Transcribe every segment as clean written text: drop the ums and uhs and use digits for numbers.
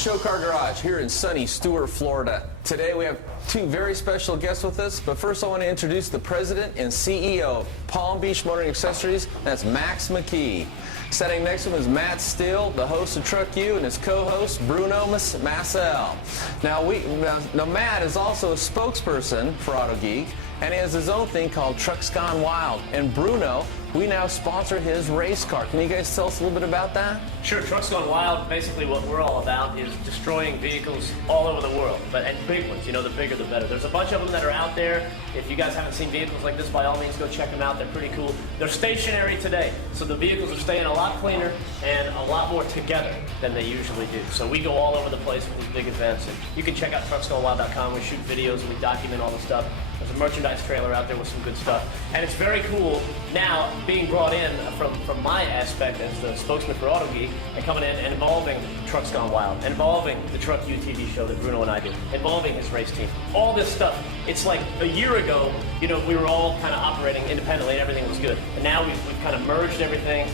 Show Car Garage here in sunny Stuart, Florida. Today we have two very special guests with us, but first I want to introduce the president and CEO of Palm Beach Motoring Accessories. That's Max Mckee. Sitting next to him is Matt Steele, the host of Truck U, and his co-host Bruno Massel. Now Matt is also a spokesperson for Autogeek, and he has his own thing called Trucks Gone Wild. And Bruno, we now sponsor his race car. Can you guys tell us a little bit about that? Sure. Trucks Gone Wild, basically what we're all about is destroying vehicles all over the world, and big ones. You know, the bigger the better. There's a bunch of them that are out there. If you guys haven't seen vehicles like this, by all means go check them out. They're pretty cool. They're stationary today, so the vehicles are staying a lot cleaner and a lot more together than they usually do. So we go all over the place with these big events, and you can check out trucksgonewild.com. We shoot videos and we document all the stuff. There's a merchandise trailer out there with some good stuff. And it's very cool now being brought in from my aspect as the spokesman for Autogeek and coming in and involving Trucks Gone Wild, involving the Truck U TV show that Bruno and I do, involving his race team. All this stuff. It's like a year ago, you know, we were all kind of operating independently and everything was good. And now we've kind of merged everything.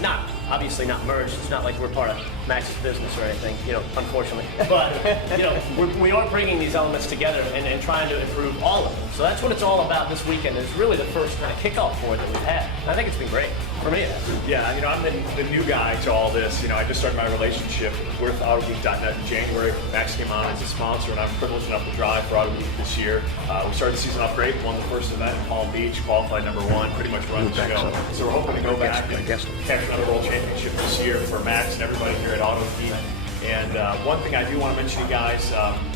Obviously not merged. It's not like we're part of Max's business or anything, you know, unfortunately. But, you know, we are bringing these elements together and trying to improve all of them. So that's what it's all about this weekend. It's really the first kind of kickoff for it that we've had. And I think it's been great. For me, it has. Yeah, you know, I'm the new guy to all this. You know, I just started my relationship with Autogeek.net in January. Max came on as a sponsor, and I'm privileged enough to drive for Autogeek this year. We started the season off great, won the first event in Palm Beach, qualified #1, pretty much run the show. So we're hoping to go back and capture another world championship this year for Max and everybody here at Autogeek. And one thing I do want to mention to you guys,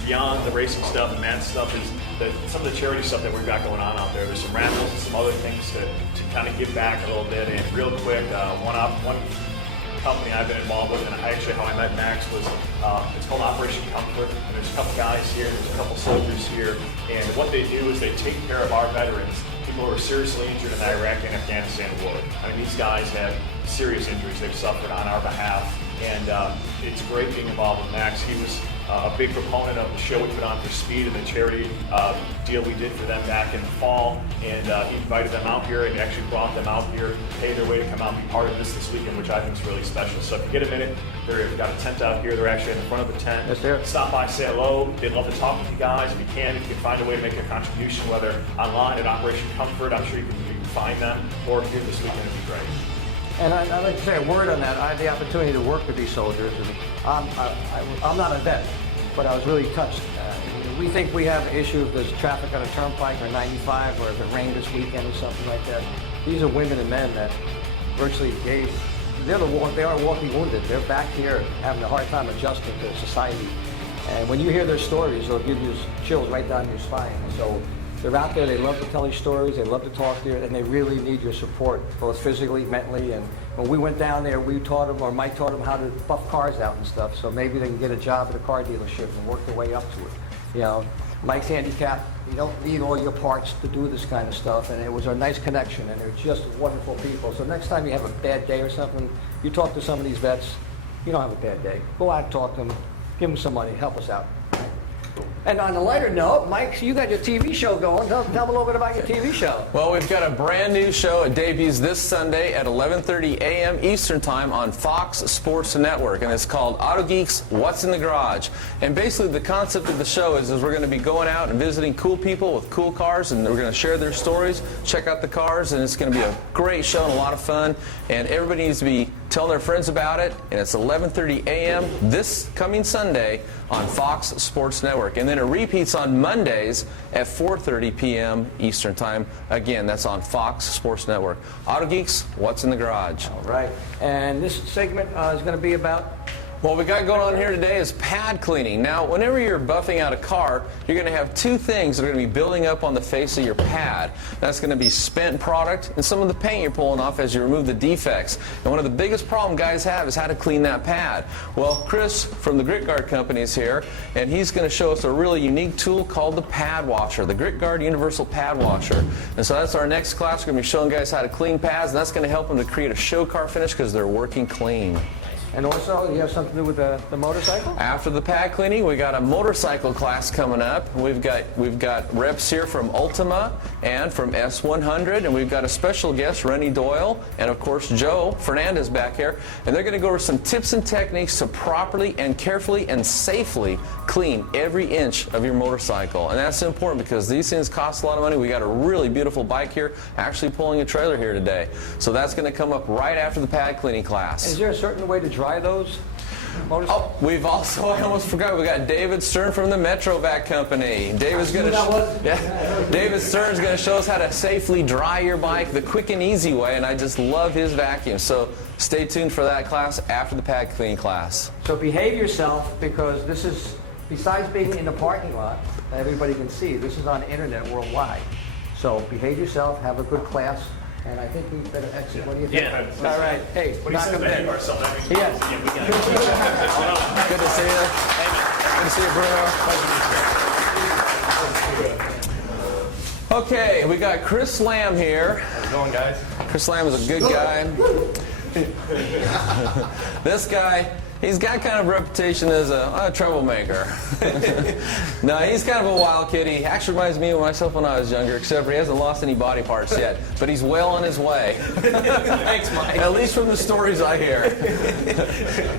beyond the racing stuff and Matt's stuff, is some of the charity stuff that we've got going on out there. There's some raffles and some other things to kind of give back a little bit. And real quick, one company I've been involved with, and actually how I met Max was, it's called Operation Comfort. And there's a couple guys here, there's a couple soldiers here, and what they do is they take care of our veterans, people who are seriously injured in the Iraq and Afghanistan war. I mean, these guys have serious injuries they've suffered on our behalf, and it's great being involved with Max. He was a big proponent of the show we put on for Speed and the charity deal we did for them back in the fall, and he invited them out here and actually brought them out here, paid their way to come out and be part of this weekend, which I think is really special. So if you get a minute, they've got a tent out here. They're actually in the front of the tent. Yes, sir. Stop by, say hello. They'd love to talk with you guys. If you can find a way to make a contribution, whether online at Operation Comfort, I'm sure you can find them, or here this weekend, it'd be great. And I'd like to say a word on that. I had the opportunity to work with these soldiers, and I'm not a vet, but I was really touched. We think we have an issue if there's traffic on a turnpike or 95, or if it rained this weekend or something like that. These are women and men that virtually they are walking wounded. They're back here having a hard time adjusting to society. And when you hear their stories, it'll give you chills right down your spine. So they're out there, they love to tell these stories, they love to talk to you, and they really need your support, both physically, mentally. And when we went down there, we taught them, or Mike taught them how to buff cars out and stuff, so maybe they can get a job at a car dealership and work their way up to it. You know, Mike's handicapped, you don't need all your parts to do this kind of stuff, and it was a nice connection, and they're just wonderful people. So next time you have a bad day or something, you talk to some of these vets, you don't have a bad day. Go out and talk to them, give them some money, help us out. And on a lighter note, Mike, you got your TV show going. Tell them a little bit about your TV show. Well, we've got a brand new show. It debuts this Sunday at 11:30 a.m. Eastern Time on Fox Sports Network, and it's called Autogeek's What's in the Garage. And basically the concept of the show is we're going to be going out and visiting cool people with cool cars, and we're going to share their stories, check out the cars, and it's going to be a great show and a lot of fun. And everybody needs to be telling their friends about it, and it's 11:30 a.m. this coming Sunday on Fox Sports Network. And then it repeats on Mondays at 4:30 p.m. Eastern Time. Again, that's on Fox Sports Network. Autogeeks, What's in the Garage? All right. And this segment is going to be about... What we got going on here today is pad cleaning. Now, whenever you're buffing out a car, you're going to have two things that are going to be building up on the face of your pad. That's going to be spent product and some of the paint you're pulling off as you remove the defects. And one of the biggest problems guys have is how to clean that pad. Well, Chris from the Grit Guard Company is here, and he's going to show us a really unique tool called the Pad Washer, the Grit Guard Universal Pad Washer. And so that's our next class. We're going to be showing guys how to clean pads, and that's going to help them to create a show car finish because they're working clean. And also, you have something to do with the motorcycle? After the pad cleaning, we got a motorcycle class coming up. We've got reps here from Ultima and from S100, and we've got a special guest, Rennie Doyle, and of course Joe Fernandez back here. And they're going to go over some tips and techniques to properly and carefully and safely clean every inch of your motorcycle. And that's important because these things cost a lot of money. We got a really beautiful bike here, actually pulling a trailer here today. So that's going to come up right after the pad cleaning class. Is there a certain way to dry those motorcycles? Oh, we've also, I almost forgot, we got David Stern from the Metrovac company. David Stern's going to show us how to safely dry your bike the quick and easy way, and I just love his vacuum. So stay tuned for that class after the pad cleaning class. So behave yourself, because this is, besides being in the parking lot, everybody can see, this is on the internet worldwide. So behave yourself, have a good class, and I think we better exit. What do you think? Yeah. All right. Hey, What do you knock say them about in. ourselves? Yes. Yeah, we got it. Good to see you. Good to see you, Bruno. Okay, we got Chris Lamb here. How's it going, guys? Chris Lamb is a good guy. This guy, he's got kind of a reputation as a troublemaker. No, he's kind of a wild kid. He actually reminds me of myself when I was younger, except for he hasn't lost any body parts yet. But he's well on his way. Thanks, Mike. At least from the stories I hear.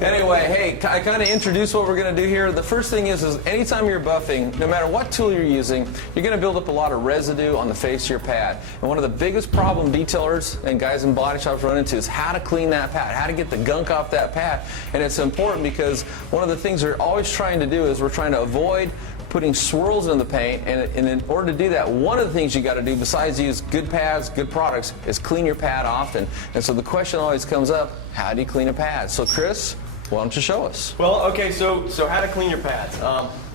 Anyway, hey, I kind of introduce what we're going to do here. The first thing is anytime you're buffing, no matter what tool you're using, you're going to build up a lot of residue on the face of your pad. And one of the biggest problem detailers and guys in body shops run into is how to clean that pad, how to get the gunk off that pad. And it's important because one of the things we're always trying to do is we're trying to avoid putting swirls in the paint, and in order to do that, one of the things you got to do besides use good pads, good products, is clean your pad often. And so the question always comes up, how do you clean a pad? So Chris, why don't you show us? Well, okay, so how to clean your pads.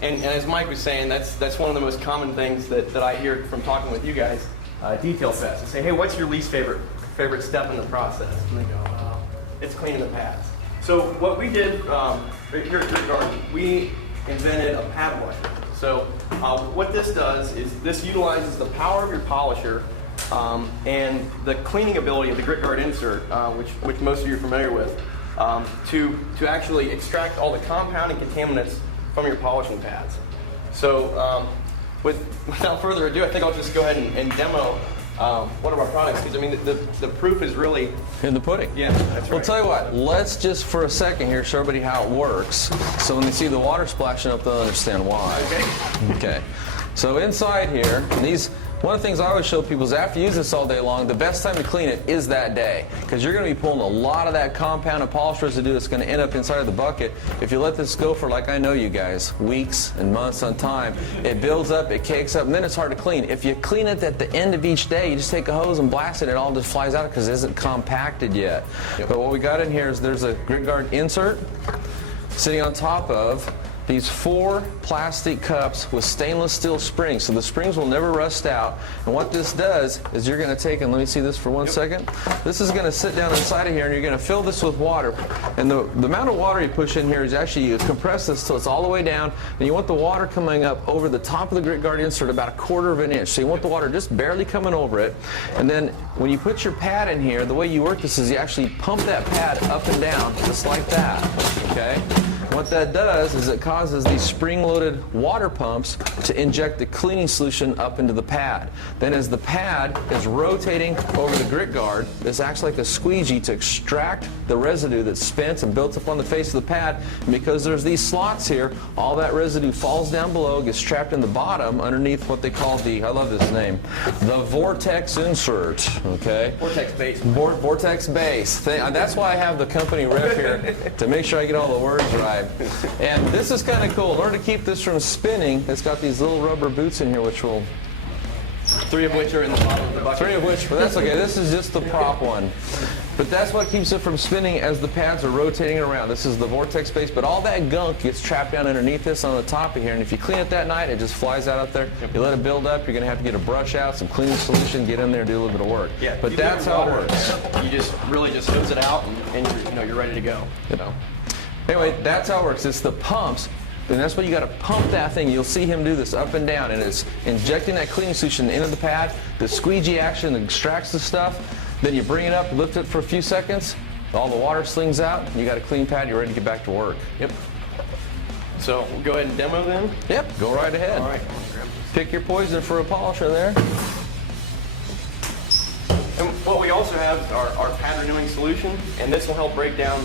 And as Mike was saying, that's one of the most common things that I hear from talking with you guys, DetailFest. I say, hey, what's your least favorite step in the process? And they go, it's cleaning the pads. So what we did here at Grit Guard, we invented a pad washer. So what this does is this utilizes the power of your polisher and the cleaning ability of the Grit Guard insert, which most of you are familiar with, to actually extract all the compound and contaminants from your polishing pads. So without further ado, I think I'll just go ahead and demo one of our products, because I mean the proof is really In the pudding. Yeah, that's right. Well, tell you what, let's just for a second here show everybody how it works. So when they see the water splashing up, they'll understand why. Okay. So inside here, one of the things I always show people is after you use this all day long, the best time to clean it is that day, because you're going to be pulling a lot of that compound and polish residue that's going to end up inside of the bucket. If you let this go for, like I know you guys, weeks and months on time, it builds up, it cakes up, and then it's hard to clean. If you clean it at the end of each day, you just take a hose and blast it, it all just flies out because it isn't compacted yet. But what we got in here is there's a Grit Guard insert sitting on top of these 4 plastic cups with stainless steel springs, so the springs will never rust out. And what this does is you're going to take, and let me see this for one second. This is going to sit down inside of here, and you're going to fill this with water. And the amount of water you push in here is actually, you compress this till it's all the way down, and you want the water coming up over the top of the Grit Guard insert about 1/4 of an inch. So you want the water just barely coming over it. And then when you put your pad in here, the way you work this is you actually pump that pad up and down just like that. Okay? What that does is it causes these spring-loaded water pumps to inject the cleaning solution up into the pad. Then as the pad is rotating over the Grit Guard, this acts like a squeegee to extract the residue that's spent and built up on the face of the pad. And because there's these slots here, all that residue falls down below, gets trapped in the bottom underneath what they call the, I love this name, the vortex insert. Okay? Vortex base. Vortex base. That's why I have the company rep here, to make sure I get all the words right. And this is kind of cool. In order to keep this from spinning, it's got these little rubber boots in here, which will... 3 of which are in the bottom of the bucket. 3 of which, but that's okay. This is just the prop one. But that's what keeps it from spinning as the pads are rotating around. This is the vortex base, but all that gunk gets trapped down underneath this on the top of here. And if you clean it that night, it just flies out up there. You let it build up, you're going to have to get a brush out, some cleaning solution, get in there, do a little bit of work. Yeah, but that's how it works. You just really just hose it out, and you're ready to go. Anyway, that's how it works. It's the pumps. And that's why you got to pump that thing. You'll see him do this up and down, and it's injecting that cleaning solution into the pad. The squeegee action extracts the stuff. Then you bring it up, lift it for a few seconds, All the water slings out, you got a clean pad, you're ready to get back to work. Yep. So we'll go ahead and demo then. Yep, go right ahead. All right. Pick your poison for a polisher there. And what we also have is our pad renewing solution, and this will help break down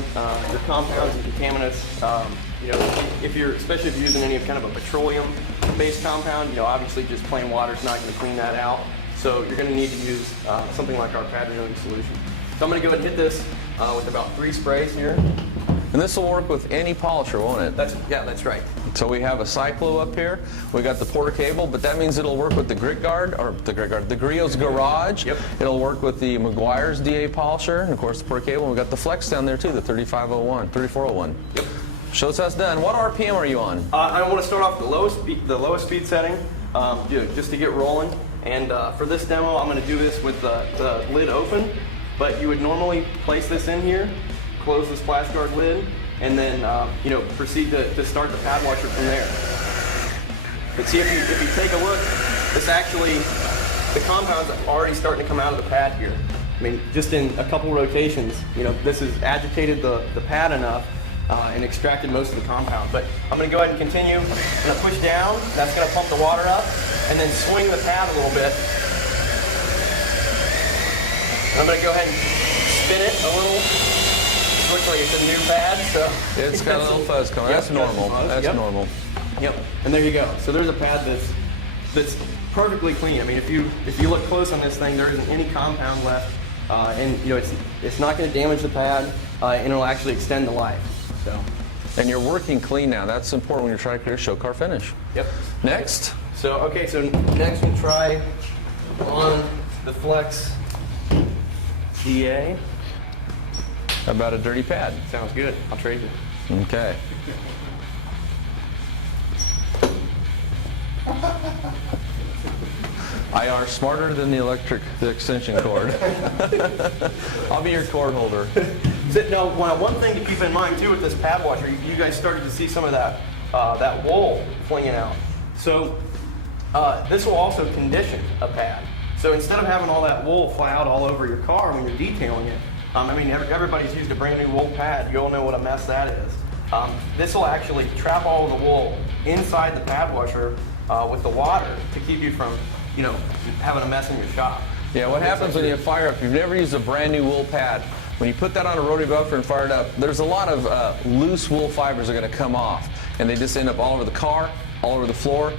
your compounds and contaminants. You know, especially if you're using any kind of a petroleum-based compound, you know, obviously just plain water is not going to clean that out. So you're going to need to use something like our pad renewing solution. So I'm going to go ahead and hit this with about 3 sprays here. And this will work with any polisher, won't it? That's right. So we have a Cyclo up here. We got the Porter cable, but that means it'll work with the the Griot's Garage. Yep. It'll work with the Meguiar's DA polisher, and of course the Porter cable. And we got the Flex down there too, the 3401. Yep. Show us how it's done. What RPM are you on? I want to start off the lowest speed setting, just to get rolling. And for this demo, I'm going to do this with the lid open. But you would normally place this in here, close the splash guard lid, and then you know, proceed to start the pad washer from there. But see, if you take a look, this actually, the compounds are already starting to come out of the pad here. I mean, just in a couple rotations, you know, this has agitated the pad enough and extracted most of the compound. But I'm going to go ahead and continue. I'm going to push down. That's going to pump the water up, and then swing the pad a little bit. I'm going to go ahead and spin it a little. Looks like it's a new pad, so It's got a little fuzz coming. Yep, That's normal. That's Yep. normal. Yep. And there you go. So there's a pad that's perfectly clean. I mean, if you look close on this thing, there isn't any compound left, and you know it's not going to damage the pad, and it'll actually extend the life. So. And you're working clean now. That's important when you're trying to create a show car finish. Yep. Next. So okay. So next we'll try on the Flex DA. How about a dirty pad? Sounds good. I'll trade you. Okay. IR smarter than the extension cord. I'll be your cord holder. Now, one thing to keep in mind too with this pad washer, you guys started to see some of that wool flinging out. So this will also condition a pad. So instead of having all that wool fly out all over your car when you're detailing it, I mean, everybody's used a brand new wool pad. You all know what a mess that is. This will actually trap all of the wool inside the pad washer with the water to keep you from, you know, having a mess in your shop. Yeah, what happens when you fire up, you've never used a brand new wool pad, when you put that on a rotary buffer and fire it up, there's a lot of loose wool fibers that are going to come off, and they just end up all over the car, all over the floor.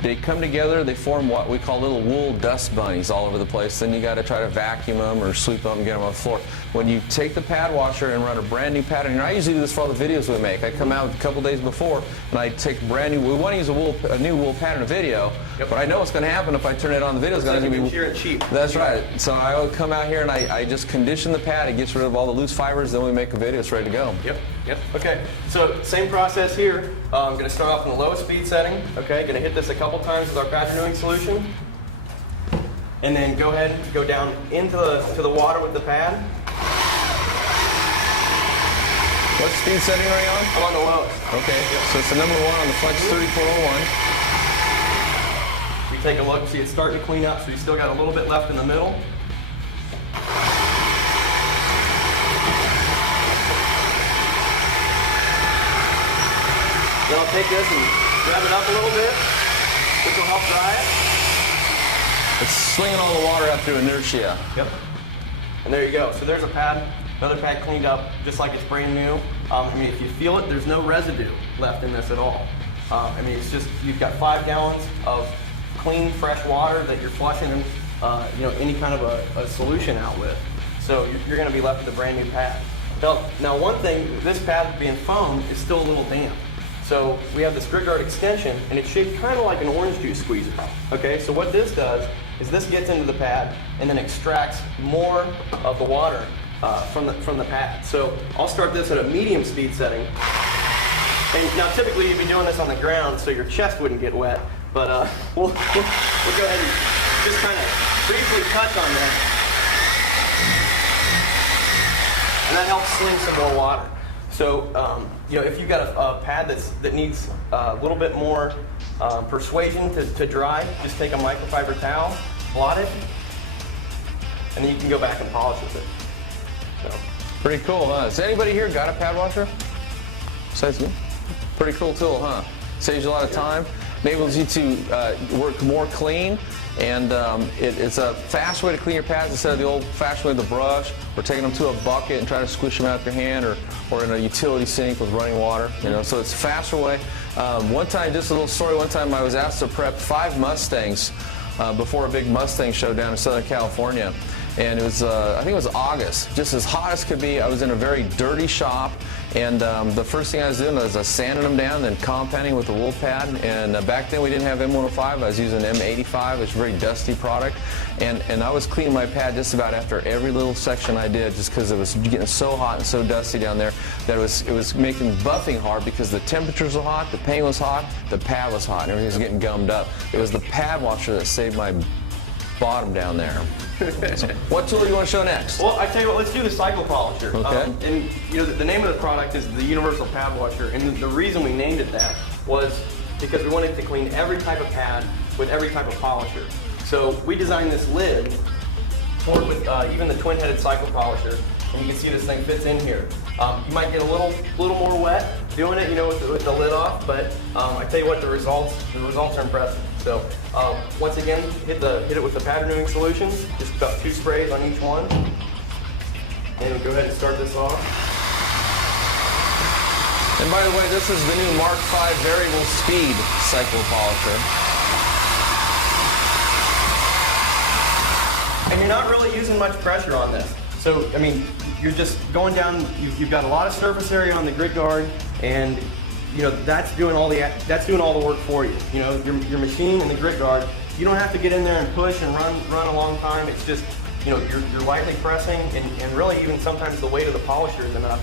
They come together, they form what we call little wool dust bunnies all over the place. Then you got to try to vacuum them or sweep them and get them on the floor. When you take the pad washer and run a brand new pad, and I usually do this for all the videos we make. I come out a couple days before and I take brand new. We want to use a new wool pad in a video, but I know what's going to happen if I turn it on the video. It's going to be sheer and cheap. That's right. So I will come out here and I just condition the pad. It gets rid of all the loose fibers. Then we make a video. It's ready to go. Yep. Okay. So same process here. I'm going to start off in the lowest speed setting. Okay. Going to hit this a couple times with our pad renewing solution, and then go ahead and go down into the water with the pad. What speed setting are you on? I'm on the lowest. Okay. So it's the number 1 on the Flex 3401. You take a look. See, it's starting to clean up. So you still got a little bit left in the middle. Then I'll take this and grab it up a little bit. This will help dry it. It's slinging all the water out through inertia. Yep. And there you go. So there's a pad, another pad cleaned up just like it's brand new. I mean, if you feel it, there's no residue left in this at all. I mean, it's just, you've got 5 gallons of clean, fresh water that you're flushing you know, any kind of a solution out with. So you're going to be left with a brand new pad. Now one thing, this pad being foam is still a little damp. So we have this grit guard extension, and it's shaped kind of like an orange juice squeezer. Okay, so what this does is this gets into the pad and then extracts more of the water from the pad. So I'll start this at a medium speed setting. And now typically you'd be doing this on the ground so your chest wouldn't get wet, but we'll go ahead and just kind of briefly touch on that. And that helps sling some more water. So, you know, if you've got a pad that needs a little bit more persuasion to dry, just take a microfiber towel, blot it, and then you can go back and polish with it. So, Pretty cool, huh? Has anybody here got a pad washer? Besides me? Pretty cool tool, huh? Saves you a lot of time, enables you to work more clean, and it's a fast way to clean your pads instead of the old-fashioned way with the brush, or taking them to a bucket and trying to squish them out with your hand, or in a utility sink with running water, you know, so it's a faster way. One time, just a little story, one time I was asked to prep 5 Mustangs before a big Mustang show down in Southern California. And it was, I think it was August, just as hot as could be. I was in a very dirty shop, and the first thing I was doing was sanding them down, then compounding with the wool pad. And back then we didn't have M105, I was using M85, it's a very dusty product. And I was cleaning my pad just about after every little section I did, just because it was getting so hot and so dusty down there that it was making buffing hard because the temperatures were hot, the paint was hot, the pad was hot, and everything was getting gummed up. It was the pad washer that saved my bottom down there. So, what tool do you want to show next? Well, I tell you what, let's do the cycle polisher. Okay. And you know, the name of the product is the Universal Pad Washer, and the reason we named it that was because we wanted to clean every type of pad with every type of polisher. So we designed this lid to work with even the twin-headed cycle polisher, and you can see this thing fits in here. You might get a little more wet doing it, you know, with the lid off, but I tell you what, the results are impressive. So once again, hit it with the pad renewing solution, just about 2 sprays on each one. And we'll go ahead and start this off. And by the way, this is the new Mark V variable speed cycle polisher. And you're not really using much pressure on this. So, I mean, you're just going down, you've got a lot of surface area on the grit guard, and you know, that's doing all the work for you. You know, your machine and the grit guard, you don't have to get in there and push and run a long time. It's just, you know, you're lightly pressing, and really even sometimes the weight of the polisher is enough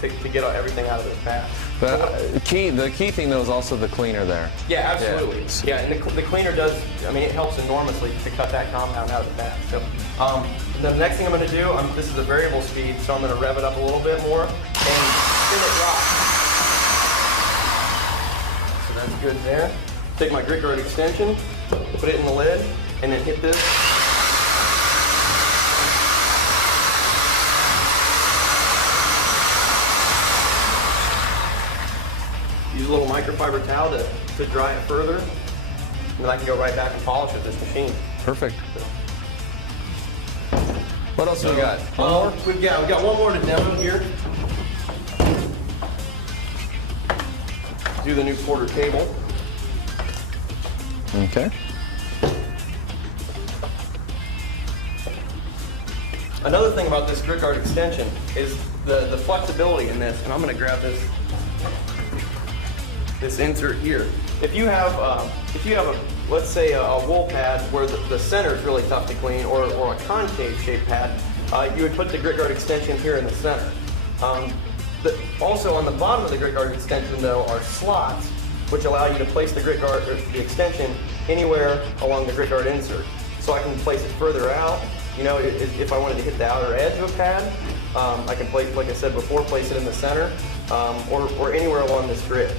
to get everything out of the pad. But the key thing though is also the cleaner there. Yeah, absolutely. Yeah, and the cleaner does, I mean, it helps enormously to cut that compound out of the pad. So the next thing I'm going to do, this is a variable speed, so I'm going to rev it up a little bit more and spin it drop. So that's good there. Take my grit guard extension, put it in the lid, and then hit this. Use a little microfiber towel to dry it further, and then I can go right back and polish with this machine. Perfect. What else do we got? One more? We've got one more to demo here. Do the new quarter cable. Okay. Another thing about this grit guard extension is the flexibility in this, and I'm going to grab this insert here. If you have let's say a wool pad where the center is really tough to clean, or a concave shaped pad, you would put the grit guard extension here in the center. Also on the bottom of the grit guard extension though are slots which allow you to place the grit guard, or the extension, anywhere along the grit guard insert. So I can place it further out. You know, if I wanted to hit the outer edge of a pad, I can place, like I said before, place it in the center, or anywhere along this grid.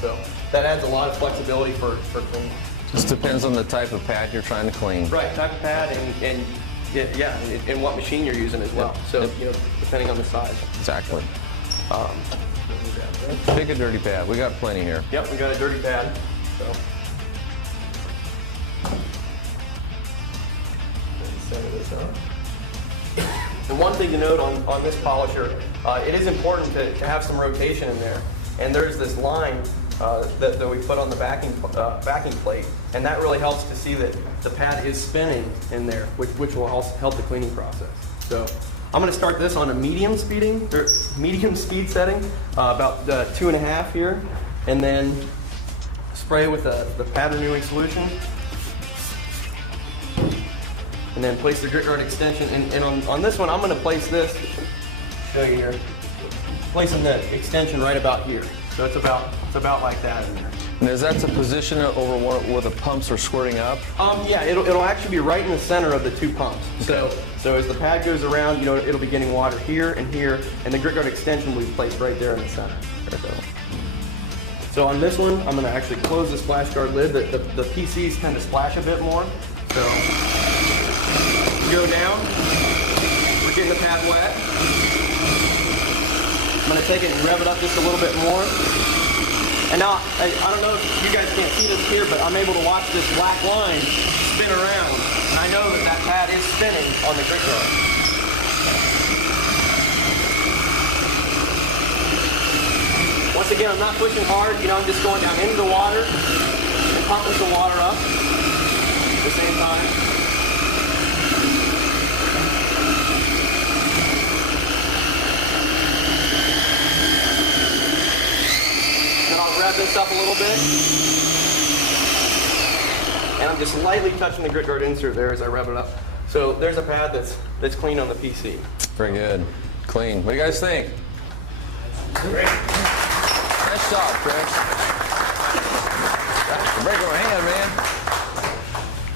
So that adds a lot of flexibility for cleaning. Just depends on the type of pad you're trying to clean. Right, type of pad and what machine you're using as well. So, you know, depending on the size. Exactly. Pick a dirty pad. We got plenty here. Yep, we got a dirty pad. So. Center this up. And one thing to note on this polisher, it is important to have some rotation in there. And there's this line that we put on the backing plate, and that really helps to see that the pad is spinning in there, which will also help the cleaning process. So I'm going to start this on a medium speed setting, about 2.5 here, and then spray with the pad renewing solution, and then place the grit guard extension. And on this one, I'm going to place this. Show you here. Placing the extension right about here. So it's about like that in there. And is that to position it over where the pumps are squirting up? Yeah, it'll actually be right in the center of the 2 pumps. Okay. So as the pad goes around, you know, it'll be getting water here, and the grit guard extension will be placed right there in the center. So on this one, I'm going to actually close the splash guard lid. The PCs tend to splash a bit more. So we go down. We're getting the pad wet. I'm going to take it and rev it up just a little bit more. And now, I don't know if you guys can't see this here, but I'm able to watch this black line spin around. And I know that that pad is spinning on the grit guard. Once again, I'm not pushing hard. I'm just going down into the water and pumping some water up at the same time. Then I'll rev this up a little bit. And I'm just lightly touching the grit guard insert there as I rev it up. So there's a pad that's clean on the PC. Very good. Clean. What do you guys think? Great. Nice job, Chris. Break your hand, man.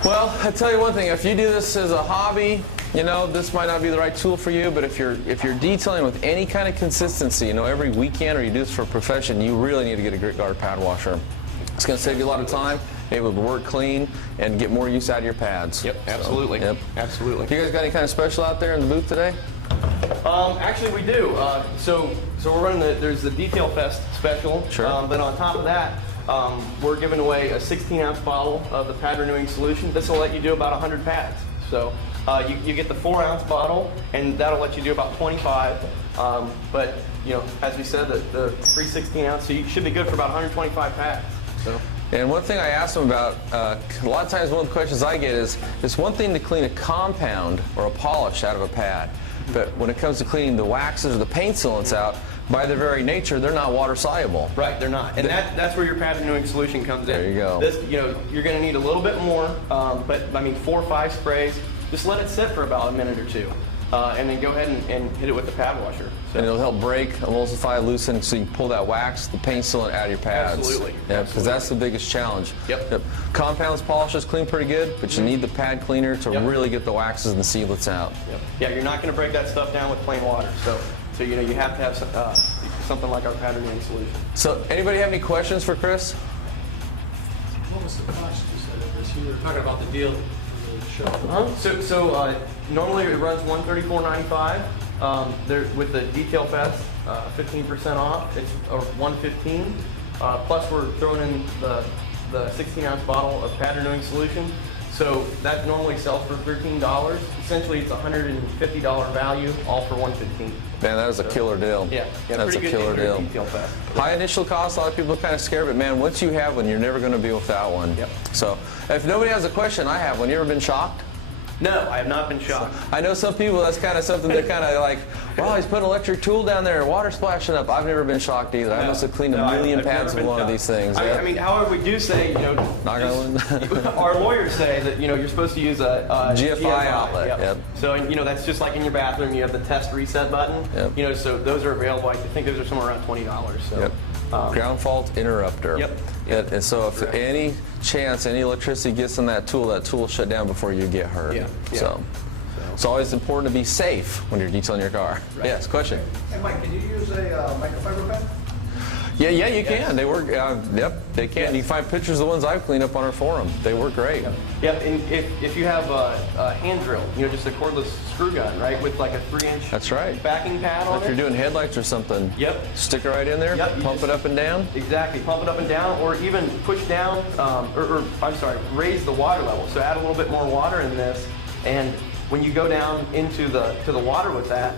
Well, I tell you one thing. If you do this as a hobby, this might not be the right tool for you. But if you're detailing with any kind of consistency, every weekend, or you do this for a profession, you really need to get a grit guard pad washer. It's going to save you a lot of time, able to work clean, and get more use out of your pads. Yep, absolutely. So, yep. Absolutely. You guys got any kind of special out there in the booth today? Actually, we do. So we're running there's the DetailFest special. Sure. But on top of that, we're giving away a 16-ounce bottle of the pad renewing solution. This will let you do about 100 pads. So you get the 4-ounce bottle, and that'll let you do about 25. But as we said, the free 16-ounce, so you should be good for about 125 pads. So. And one thing I asked them about, a lot of times one of the questions I get is, it's one thing to clean a compound or a polish out of a pad, but when it comes to cleaning the waxes or the paint sealants out, by their very nature, they're not water soluble. Right, they're not. And that's where your pad renewing solution comes in. There you go. This, you're going to need a little bit more, but I mean 4 or 5 sprays. Just let it sit for about a minute or two, and then go ahead and hit it with the pad washer. So. And it'll help break, emulsify, loosen, so you can pull that wax, the paint sealant out of your pads. Absolutely. Yeah, because that's the biggest challenge. Yep. Compounds, polishes clean pretty good, but you need the pad cleaner to really get the waxes and the sealants out. Yep. Yeah, you're not going to break that stuff down with plain water. So you have to have something like our pad renewing solution. So anybody have any questions for Chris? What was the cost you said of this? You were talking about the deal for the show. So normally it runs $134.95. With the DetailFest, 15% off. It's $115. Plus we're throwing in the 16-ounce bottle of pad renewing solution. So that normally sells for $13. Essentially, it's $150 value, all for $115. Man, that is a killer deal. Yeah, that's a pretty good killer deal. DetailFest. High initial cost, a lot of people are kind of scared, but man, once you have one, you're never going to be without one. Yep. So, if nobody has a question, I have one. You ever been shocked? No, I have not been shocked. I know some people, that's kind of something they're kind of like, wow, he's put an electric tool down there and water splashing up. I've never been shocked either. I must have cleaned a million pads with one of these things. I mean, however, we do say, our lawyers say that, you're supposed to use a GFI outlet. Yep. So, that's just like in your bathroom, you have the test reset button. Yep. So those are available. I think those are somewhere around $20. So. Yep. Ground fault interrupter. Yep. And so if any chance any electricity gets in that tool will shut down before you get hurt. Yeah. So it's always important to be safe when you're detailing your car. Right. Yes, question? Hey, Mike, can you use a microfiber pen? Yeah, you can. They work. Yep, they can. Yes. You can find pictures of the ones I've cleaned up on our forum. They work great. Yep, and if you have a hand drill, just a cordless screw gun, right, with like a 3-inch That's right. backing pad on If you're it. doing headlights or something, Yep. stick it right in there, Yep, you pump just- it up and down. Exactly, pump it up and down, or even push down, raise the water level. So add a little bit more water in this, and when you go down into the water with that,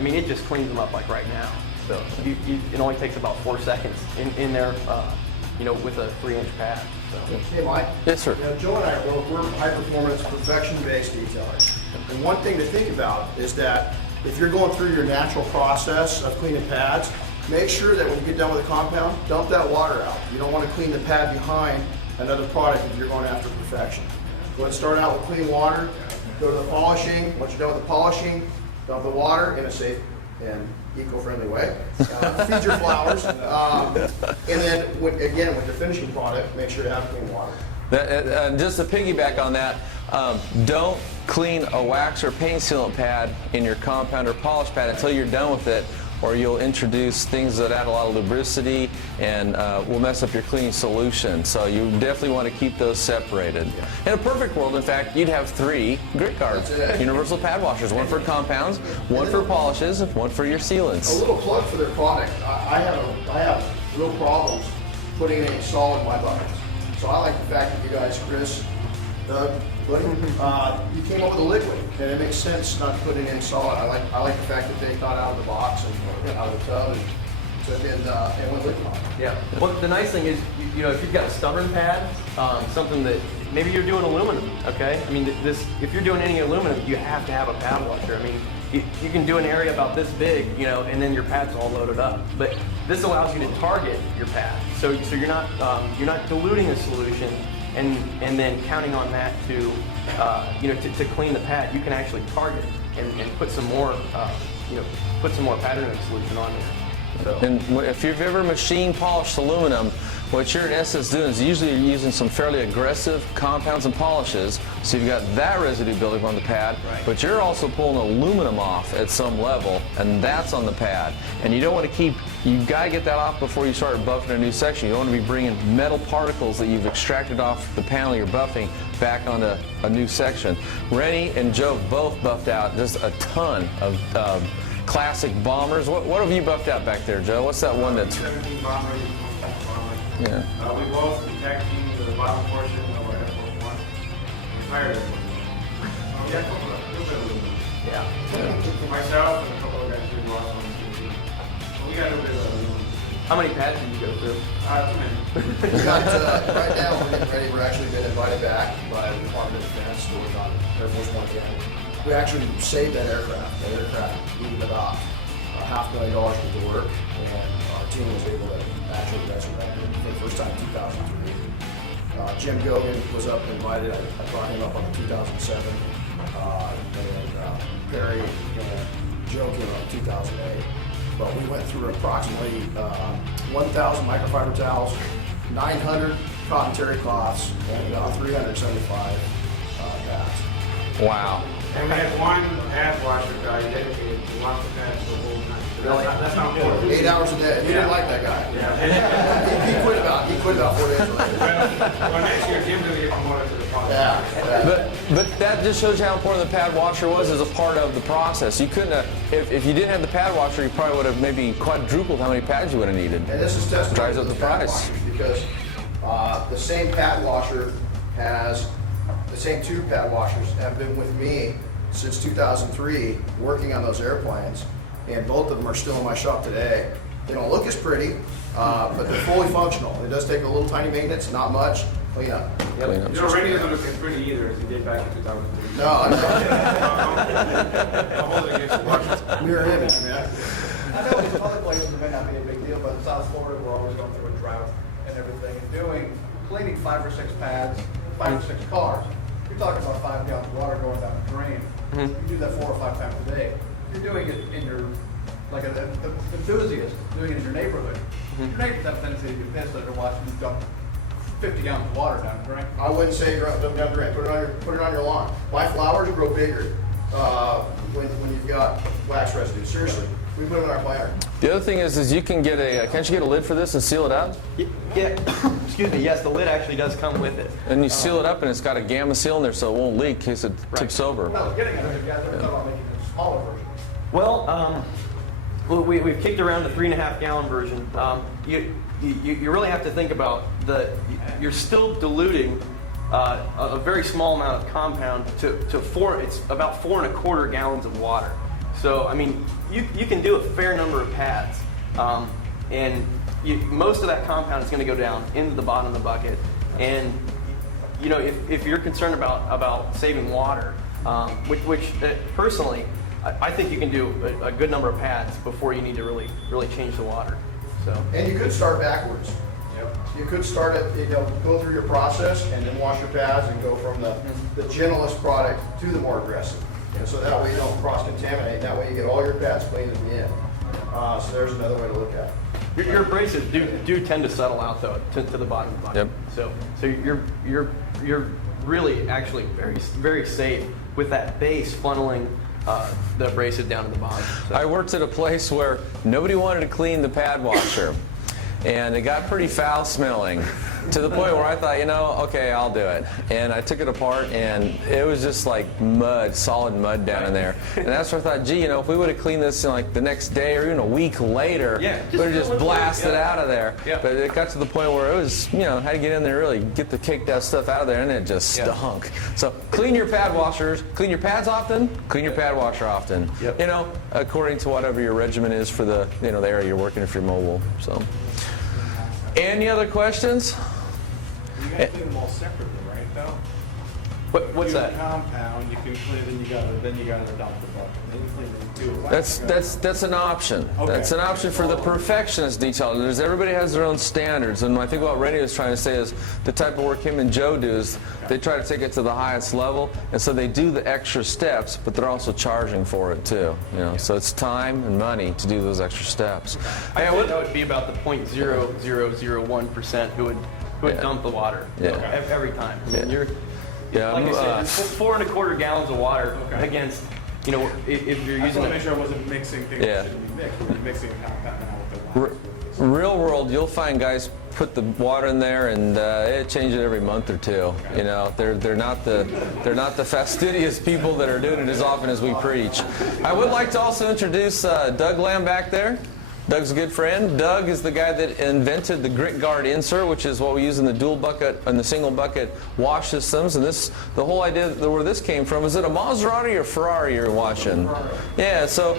it just cleans them up like right now. So it only takes about 4 seconds in there, with a 3-inch pad. So. Hey, Mike. Yes, sir. Joe and I we're high-performance, perfection-based detailers. And one thing to think about is that if you're going through your natural process of cleaning pads, make sure that when you get done with a compound, dump that water out. You don't want to clean the pad behind another product if you're going after perfection. So let's start out with clean water, go to the polishing. Once you're done with the polishing, dump the water in a safe and eco-friendly way. Feed your flowers. And then, with the finishing product, make sure to have clean water. Just to piggyback on that, don't clean a wax or paint sealant pad in your compound or polish pad until you're done with it. or you'll introduce things that add a lot of lubricity and will mess up your cleaning solution. So you definitely want to keep those separated. In a perfect world, in fact, you'd have 3 grit guards, universal pad washers, one for compounds, one for polishes, and one for your sealants. A little plug for their product. I have real problems putting any solid in my buckets. So I like the fact that you guys, Chris, Doug, buddy, you came up with a liquid, and it makes sense not to put it in solid. I like the fact that they thought out of the box and out of the tub and went liquid on it. Yeah. Well, the nice thing is, you know, if you've got a stubborn pad, something that maybe you're doing aluminum, okay? I mean, if you're doing any aluminum, you have to have a pad washer. I mean, you can do an area about this big, you know, and then your pad's all loaded up. But this allows you to target your pad, so you're not diluting a solution and then counting on that to to clean the pad. You can actually target and put some more put some more patterning solution on there. So. And if you've ever machine polished aluminum, what you're in essence doing is usually you're using some fairly aggressive compounds and polishes, so you've got that residue building on the pad, but you're also pulling aluminum off at some level, and that's on the pad. And you don't want to you got to get that off before you start buffing a new section. You don't want to be bringing metal particles that you've extracted off the panel you're buffing back onto a new section. Rennie and Joe both buffed out just a ton of classic bombers. What have you buffed out back there, Joe? What's that one that's... 17 bomber. Yeah. We both detecting the bottom portion of our F1. Retired myself and a couple of guys who lost on the TV. We got a bit of aluminum. How many pads did you go through? Too many. We got, right now, we're getting ready. We're actually been invited back by the Department of Defense to work on Air Force One again. We actually saved that aircraft. That aircraft needed about $500,000 worth of work, and our team was able to actually resurrect it for the first time in 2003. Jim Gogan was up and invited. I brought him up on the 2007, and Perry and Joe came up in 2008. But we went through approximately 1,000 microfiber towels, 900 cotton terry cloths, and 375 pads. Wow. And we had one pad washer guy dedicated to wash the pads the whole night. Really? That's not good. 8 hours a day. He didn't like that guy. Yeah. He quit about 4 days later. Well, next year, Jim's going to get promoted to the product. Yeah. But that just shows you how important the pad washer was as a part of the process. You couldn't have, if you didn't have the pad washer, you probably would have maybe quadrupled how many pads you would have needed. And this is testimony Drives to up the pad price. washers, because the same pad washer the same 2 pad washers have been with me since 2003 working on those airplanes, and both of them are still in my shop today. They don't look as pretty, but they're fully functional. It does take a little tiny maintenance, not much, clean up. Clean up. You know, Randy doesn't look as pretty either as he did back in 2003. No, I I'll hold it against the washers. mirror image, man. I know these other places it may not be a big deal, but in South Florida, we're always going through a drought and everything, and cleaning 5 or 6 pads, 5 or 6 cars. You're talking about 5 gallons of water going down the drain. You do that 4 or 5 times a day. You're doing it in your, like an enthusiast, doing it in your neighborhood. Your neighbors have a tendency to be pissed that they're watching you dump 50 gallons of water down the drain. I wouldn't say you're up down the drain. Put it on your lawn. My flowers grow bigger when you've got wax residue. Seriously, we put them in our planter. The other thing is you can get can't you get a lid for this and seal it up? Yeah. Excuse me. Yes, the lid actually does come with it. And you seal it up, and it's got a gamma seal in there, so it won't leak in case it tips over. I was getting at it, guys. We're talking about making a smaller version. Well, we've kicked around the 3.5 gallon version. You really have to think about you're still diluting a very small amount of compound to 4. It's about 4 1/4 gallons of water. So I mean, you can do a fair number of pads, and most of that compound is going to go down into the bottom of the bucket. And you know, if you're concerned about saving water, which personally, I think you can do a good number of pads before you need to really change the water. So. And you could start backwards. You could start it, go through your process and then wash your pads and go from the gentlest product to the more aggressive. And so that way you don't cross-contaminate. That way you get all your pads clean at the end. So there's another way to look at it. Your abrasives do tend to settle out though to the bottom of the bucket. Yep. So you're really actually very very safe with that base funneling the abrasive down to the bottom. So. I worked at a place where nobody wanted to clean the pad washer, and it got pretty foul smelling to the point where I thought, okay, I'll do it. And I took it apart, and it was just like mud, solid mud down in there. And that's where I thought, gee, if we would have cleaned this like the next day or even a week later, we would have just blasted out of there. Yeah. But it got to the point where it was, had to get in there, really get the caked out stuff out of there, and it just stunk. So clean your pad washers, clean your pads often, clean your pad washer often. Yep. According to whatever your regimen is for the, the area you're working if you're mobile. So, any other questions? You gotta clean them all separately, right, though? What's that? Compound, you can clean, then you gotta dump the bucket. Then you clean them too. That's an option. Okay. That's an option for the perfectionist detailer. Everybody has their own standards, and I think what Randy was trying to say is the type of work him and Joe do is they try to take it to the highest level, and so they do the extra steps, but they're also charging for it too. So it's time and money to do those extra steps. I think that would be about the 0.0001% who would dump the water every time. I mean, like I said, 4 1/4 gallons of water against, if you're I using just want to make sure I wasn't mixing things that shouldn't be mixed. We're mixing a compound now with the water. Real world, you'll find guys put the water in there and it changes it every month or two. They're not the fastidious people that are doing it as often as we preach. I would like to also introduce Doug Lamb back there. Doug's a good friend. Doug is the guy that invented the grit guard insert, which is what we use in the dual bucket and the single bucket wash systems. And the whole idea where this came from, is it a Maserati or Ferrari you're washing? Yeah, so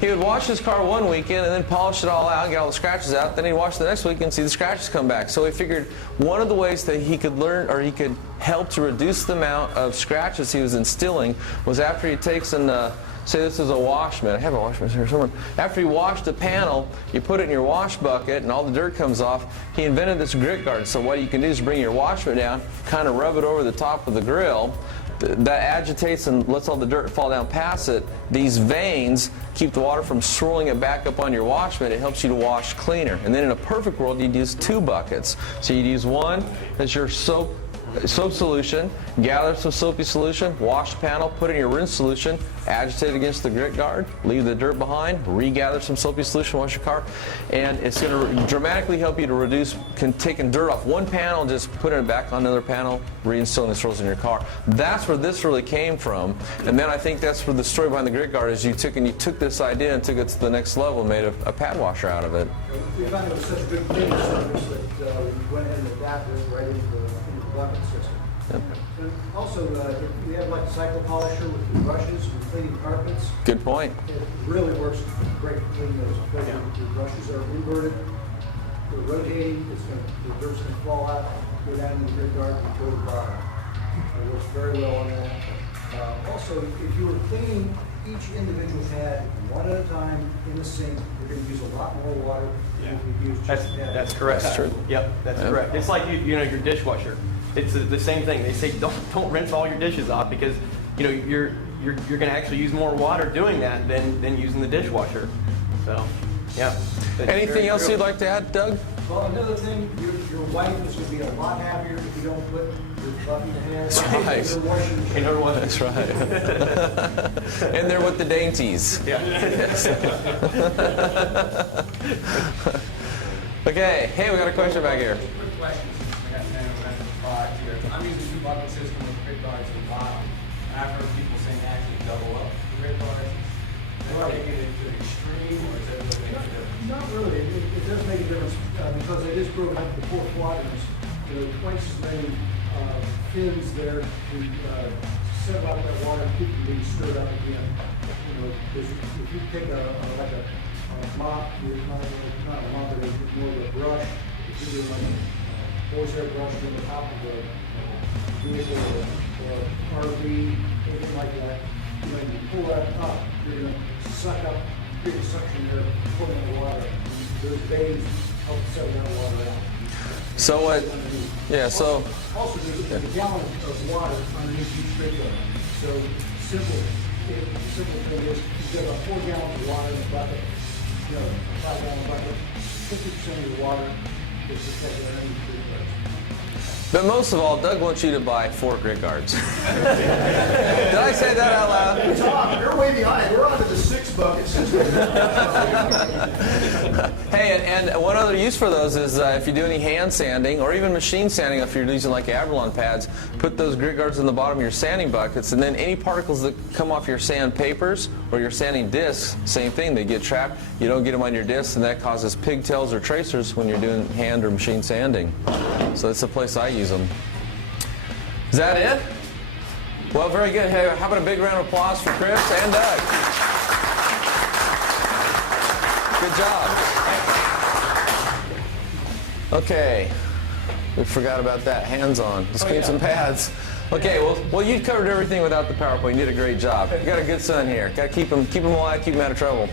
he would wash his car one weekend and then polish it all out and get all the scratches out. Then he'd wash the next weekend and see the scratches come back. So he figured one of the ways that he could learn, or he could help to reduce the amount of scratches he was instilling, was after he takes and say this is a wash mitt. I have a wash mitt here somewhere. After you wash the panel, you put it in your wash bucket and all the dirt comes off. He invented this grit guard. So what you can do is bring your wash mitt down, kind of rub it over the top of the grill. That agitates and lets all the dirt fall down past it. These veins keep the water from swirling it back up on your wash mitt. It helps you to wash cleaner. And then in a perfect world, you'd use 2 buckets. So you'd use one as your soap solution, gather some soapy solution, wash the panel, put it in your rinse solution, agitate it against the grit guard, leave the dirt behind, regather some soapy solution, wash your car, and it's going to dramatically help you to reduce taking dirt off one panel, just putting it back on another panel, reinstalling the swirls in your car. That's where this really came from, and then I think that's where the story behind the grit guard is. You took this idea and took it to the next level and made a pad washer out of it. We found it was such a good cleaning service that we went ahead and adapted it right into the bucket system. Yep. And also, we have like a cycle polisher with the brushes for cleaning carpets. Good point. It really works great for cleaning those. The brushes are inverted, they're rotating, the dirt's going to fall out, go down in the grit guard, and go to the bottom. It works very well on that. Also, if you were cleaning each individual pad one at a time in the sink, you're going to use a lot more water than if you use just a pad. That's correct. That's true. Yep, that's correct. It's like your dishwasher. It's the same thing. They say don't rinse all your dishes off because you're going to actually use more water doing that than using the dishwasher. So, yeah. Anything else you'd like to add, Doug? Well, another thing, your wife is going to be a lot happier if you don't put your butt in the hair. That's right. In your washing machine. That's right. And they're with the dainties. Yeah. Okay. Hey, we got a question back here. Quick question. I got Sam Lankford here. I'm using 2 bucket system with grit guards at the bottom. And I've heard people saying actually double up the grit guards. Am I taking it to the extreme, or is it different? Not really. It does make a difference because it is broken up into 4 quadrants. There are twice as many fins there to settle out that water and keep it being stirred up again. If you take a mop, not a mop, but more of a brush, if you do like a horsehair brush on the top of the vehicle or RV, anything like that, when you pull that up, you're going to suck up, create a suction there, pulling the water. Those veins help settle that water out. So what? Yeah. So. Also, there's a gallon of water underneath each grit guard. So simple thing is, you've got about 4 gallons of water in the bucket. A 5-gallon bucket. 50% of the water is protected underneath grit guards. But most of all, Doug wants you to buy 4 grit guards. Did I say that out loud? Tom, you're way behind. We're on to the 6 bucket system. Hey, and one other use for those is if you do any hand sanding or even machine sanding, if you're using like Avalon pads, put those grit guards in the bottom of your sanding buckets, and then any particles that come off your sand papers or your sanding discs, same thing, they get trapped. You don't get them on your discs, and that causes pigtails or tracers when you're doing hand or machine sanding. So that's the place I use them. Is that it? Well, very good. Hey, how about a big round of applause for Chris and Doug? Good job. Okay, we forgot about that. Hands on. Let's clean some pads. Okay, well, you covered everything without the PowerPoint. You did a great job. You got a good son here. Got to keep him alive, keep him out of trouble.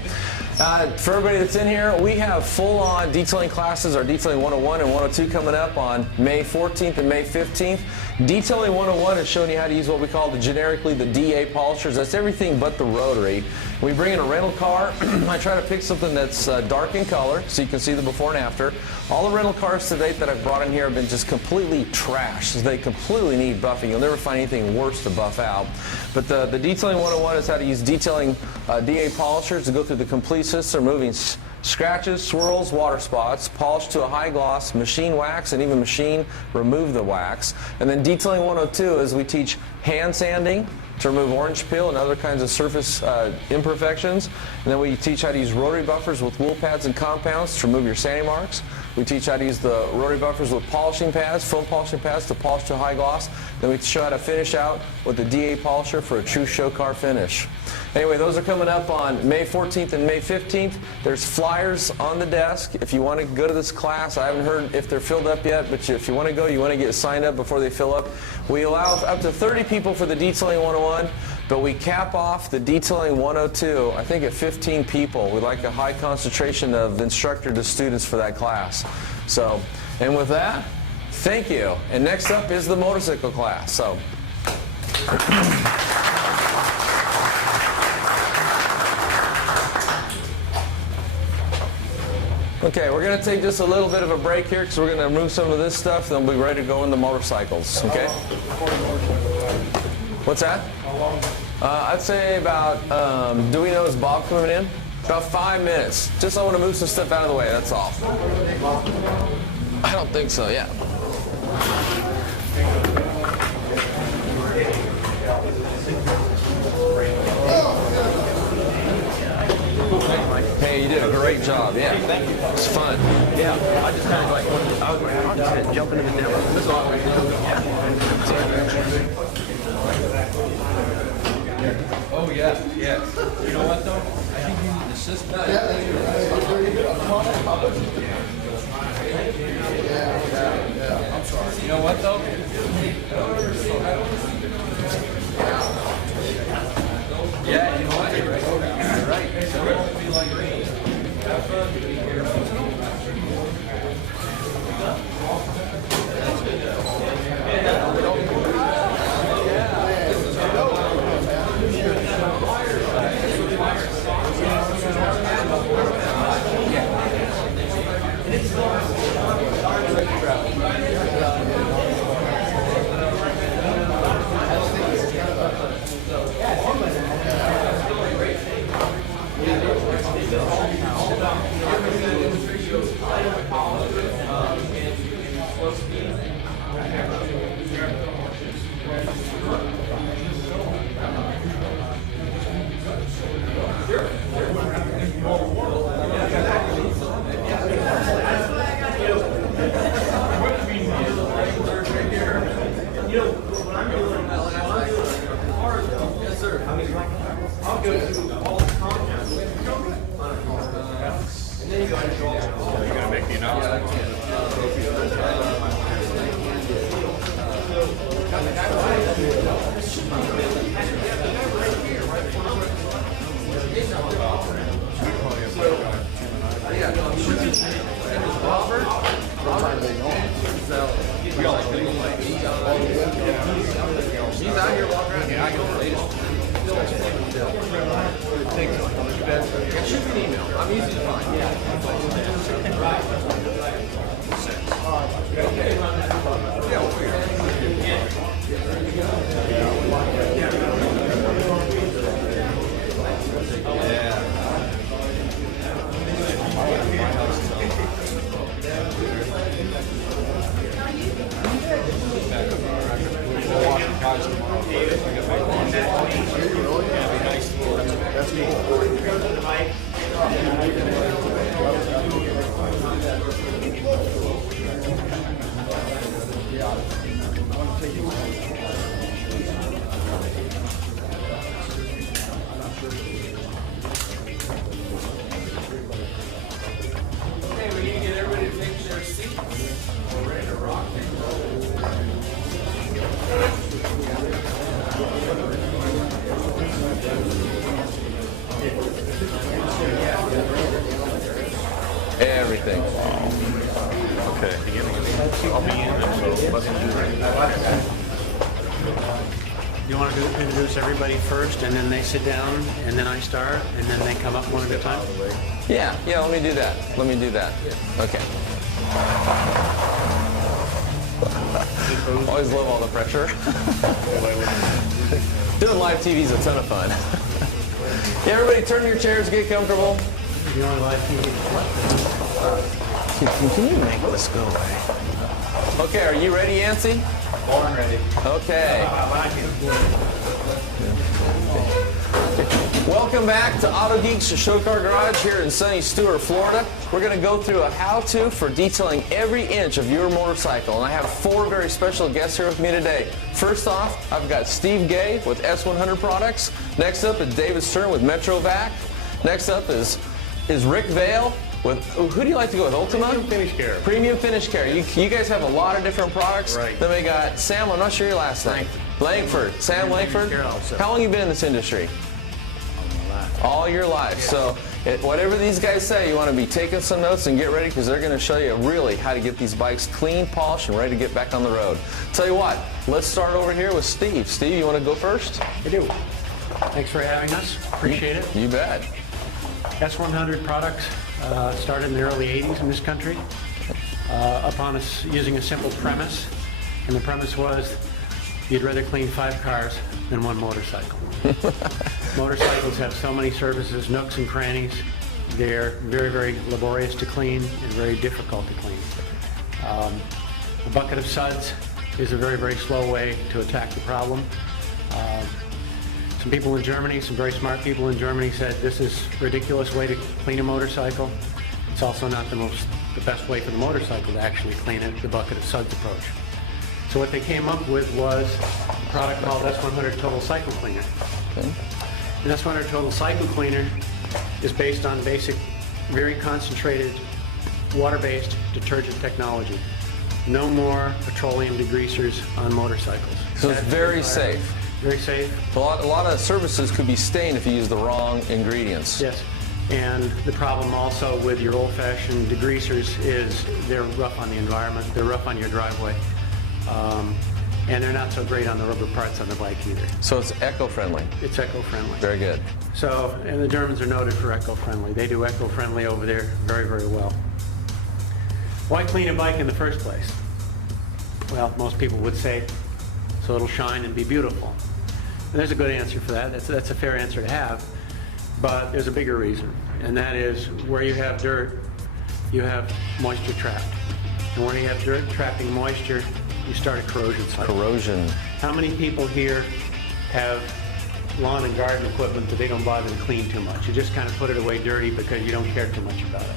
For everybody that's in here, we have full-on detailing classes, our Detailing 101 and 102 coming up on May 14th and May 15th. Detailing 101 is showing you how to use what we call generically the DA polishers. That's everything but the rotary. We bring in a rental car. I try to pick something that's dark in color so you can see the before and after. All the rental cars to date that I've brought in here have been just completely trashed. They completely need buffing. You'll never find anything worse to buff out. But the Detailing 101 is how to use detailing DA polishers to go through the complete system, removing scratches, swirls, water spots, polish to a high gloss, machine wax, and even machine remove the wax. And then Detailing 102 is we teach hand sanding to remove orange peel and other kinds of surface imperfections. And then we teach how to use rotary buffers with wool pads and compounds to remove your sanding marks. We teach how to use the rotary buffers with polishing pads, foam polishing pads to polish to a high gloss. Then we show how to finish out with the DA polisher for a true show car finish. Anyway, those are coming up on May 14th and May 15th. There's flyers on the desk. If you want to go to this class, I haven't heard if they're filled up yet, but if you want to go, you want to get signed up before they fill up. We allow up to 30 people for the Detailing 101, but we cap off the Detailing 102, I think at 15 people. We like a high concentration of instructor to students for that class. So, and with that, thank you. And next up is the motorcycle class. So. Okay, we're going to take just a little bit of a break here because we're going to remove some of this stuff, then we'll be ready to go into motorcycles, okay? What's that? I'd say about, do we know is Bob coming in? About 5 minutes. Just I want to move some stuff out of the way, that's all. I don't think so, yeah. Hey, you did a great job, yeah. Thank you. It's fun. Yeah, I just kind of like, I just had to jump into the demo. This is all right. Oh, yeah, yes. You know what, though? I think you need an assistant. I'm sorry. You know what, though? Yeah, you know what? You're right. Don't be like me. Have fun. Be careful. Okay, we need to get everybody to take their seats. We're ready to rock and everything. Okay. I'll be in it, so let's do that. You want to introduce everybody first, and then they sit down, and then I start, and then they come up one at a time? Yeah, let me do that. Okay. Always love all the pressure. Doing live TV is a ton of fun. Yeah, everybody turn your chairs, get comfortable. You want live TV? Can you make this go away? Okay, are you ready, Yancey? Born ready. Okay. Welcome back to Autogeek's Show Car Garage here in sunny Stuart, Florida. We're going to go through a how-to for detailing every inch of your motorcycle. And I have 4 very special guests here with me today. First off, I've got Steve Gay with S100 Products. Next up is David Stern with Metrovac. Next up is Rick Vale with, who do you like to go with, Ultima? Premium Finish Care. Premium Finish Care. You guys have a lot of different products. Right. Then we got Sam, I'm not sure your last name. Lankford. Sam Lankford. How long you been in this industry? All your life. So whatever these guys say, you want to be taking some notes and get ready, because they're going to show you really how to get these bikes clean, polished, and ready to get back on the road. Tell you what, let's start over here with Steve. Steve, you want to go first? I do. Thanks for having us. Appreciate it. You bet. S100 Products started in the early 80s in this country upon us using a simple premise. And the premise was you'd rather clean 5 cars than 1 motorcycle. Motorcycles have so many services, nooks and crannies. They're very, very laborious to clean and very difficult to clean. A bucket of suds is a very, very slow way to attack the problem. Some people in Germany, some very smart people in Germany said this is a ridiculous way to clean a motorcycle. It's also not the best way for the motorcycle to actually clean it, the bucket of suds approach. So what they came up with was a product called S100 Total Cycle Cleaner. Okay. And S100 Total Cycle Cleaner is based on basic, very concentrated, water-based detergent technology. No more petroleum degreasers on motorcycles. So it's very safe. Very safe. A lot of surfaces could be stained if you use the wrong ingredients. Yes. And the problem also with your old-fashioned degreasers is they're rough on the environment. They're rough on your driveway. And they're not so great on the rubber parts on the bike either. So it's eco-friendly. It's eco-friendly. Very good. So, and the Germans are noted for eco-friendly. They do eco-friendly over there very, very well. Why clean a bike in the first place? Well, most people would say, so it'll shine and be beautiful. And there's a good answer for that. That's a fair answer to have. But there's a bigger reason, and that is where you have dirt, you have moisture trapped. And when you have dirt trapping moisture, you start a corrosion cycle. Corrosion. How many people here have lawn and garden equipment that they don't bother to clean too much? You just kind of put it away dirty because you don't care too much about it.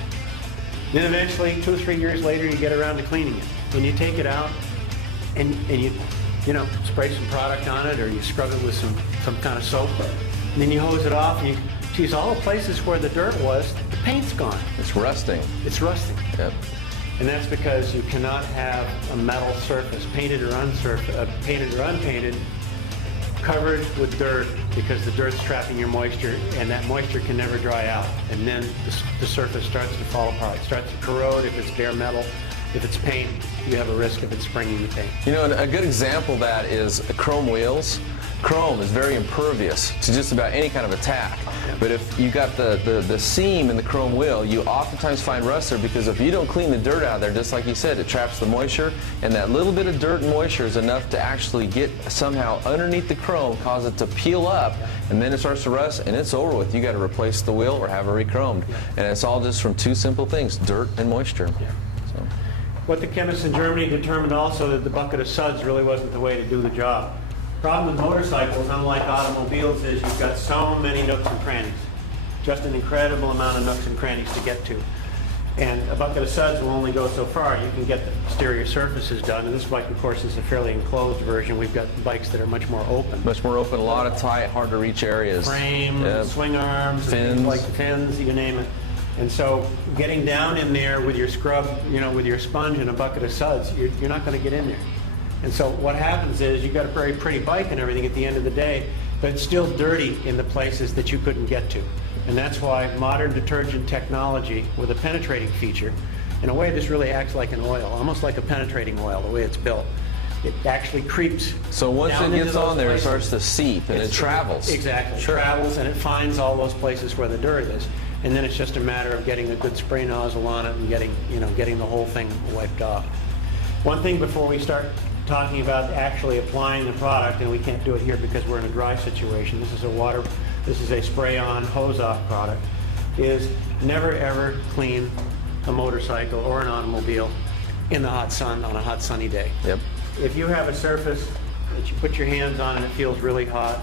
Then eventually, 2 or 3 years later, you get around to cleaning it. And you take it out and you spray some product on it, or you scrub it with some kind of soap. And then you hose it off and you geez, all the places where the dirt was, the paint's gone. It's rusting. It's rusting. Yep. And that's because you cannot have a metal surface, painted or unpainted, covered with dirt, because the dirt's trapping your moisture, and that moisture can never dry out. And then the surface starts to fall apart. It starts to corrode if it's bare metal. If it's paint, you have a risk of it springing the paint. You know, a good example of that is chrome wheels. Chrome is very impervious to just about any kind of attack. But if you got the seam in the chrome wheel, you oftentimes find rust there, because if you don't clean the dirt out of there, just like you said, it traps the moisture, and that little bit of dirt and moisture is enough to actually get somehow underneath the chrome, cause it to peel up, and then it starts to rust, and it's over with. You got to replace the wheel or have it re-chromed. And it's all just from 2 simple things, dirt and moisture. So. What the chemists in Germany determined also, that the bucket of suds really wasn't the way to do the job. Problem with motorcycles, unlike automobiles, is you've got so many nooks and crannies. just an incredible amount of nooks and crannies to get to. And a bucket of suds will only go so far. You can get the exterior surfaces done, and this bike, of course, is a fairly enclosed version. We've got bikes that are much more open. Much more open, a lot of tight, hard to reach areas. Frame, Yep. swing arms, Fins. things like fins, you name it. And so getting down in there with your scrub, with your sponge and a bucket of suds, you're not going to get in there. And so what happens is you've got a very pretty bike and everything at the end of the day, but it's still dirty in the places that you couldn't get to. And that's why modern detergent technology with a penetrating feature, in a way this really acts like an oil, almost like a penetrating oil, the way it's built. It actually creeps. So once down it into gets those on there, places. it starts to seep and it travels. Exactly. Sure. It travels and it finds all those places where the dirt is. And then it's just a matter of getting a good spray nozzle on it and getting the whole thing wiped off. One thing before we start talking about actually applying the product, and we can't do it here because we're in a dry situation. This is a spray-on, hose-off product. Is never ever clean a motorcycle or an automobile in the hot sun on a hot sunny day. Yep. If you have a surface that you put your hands on and it feels really hot,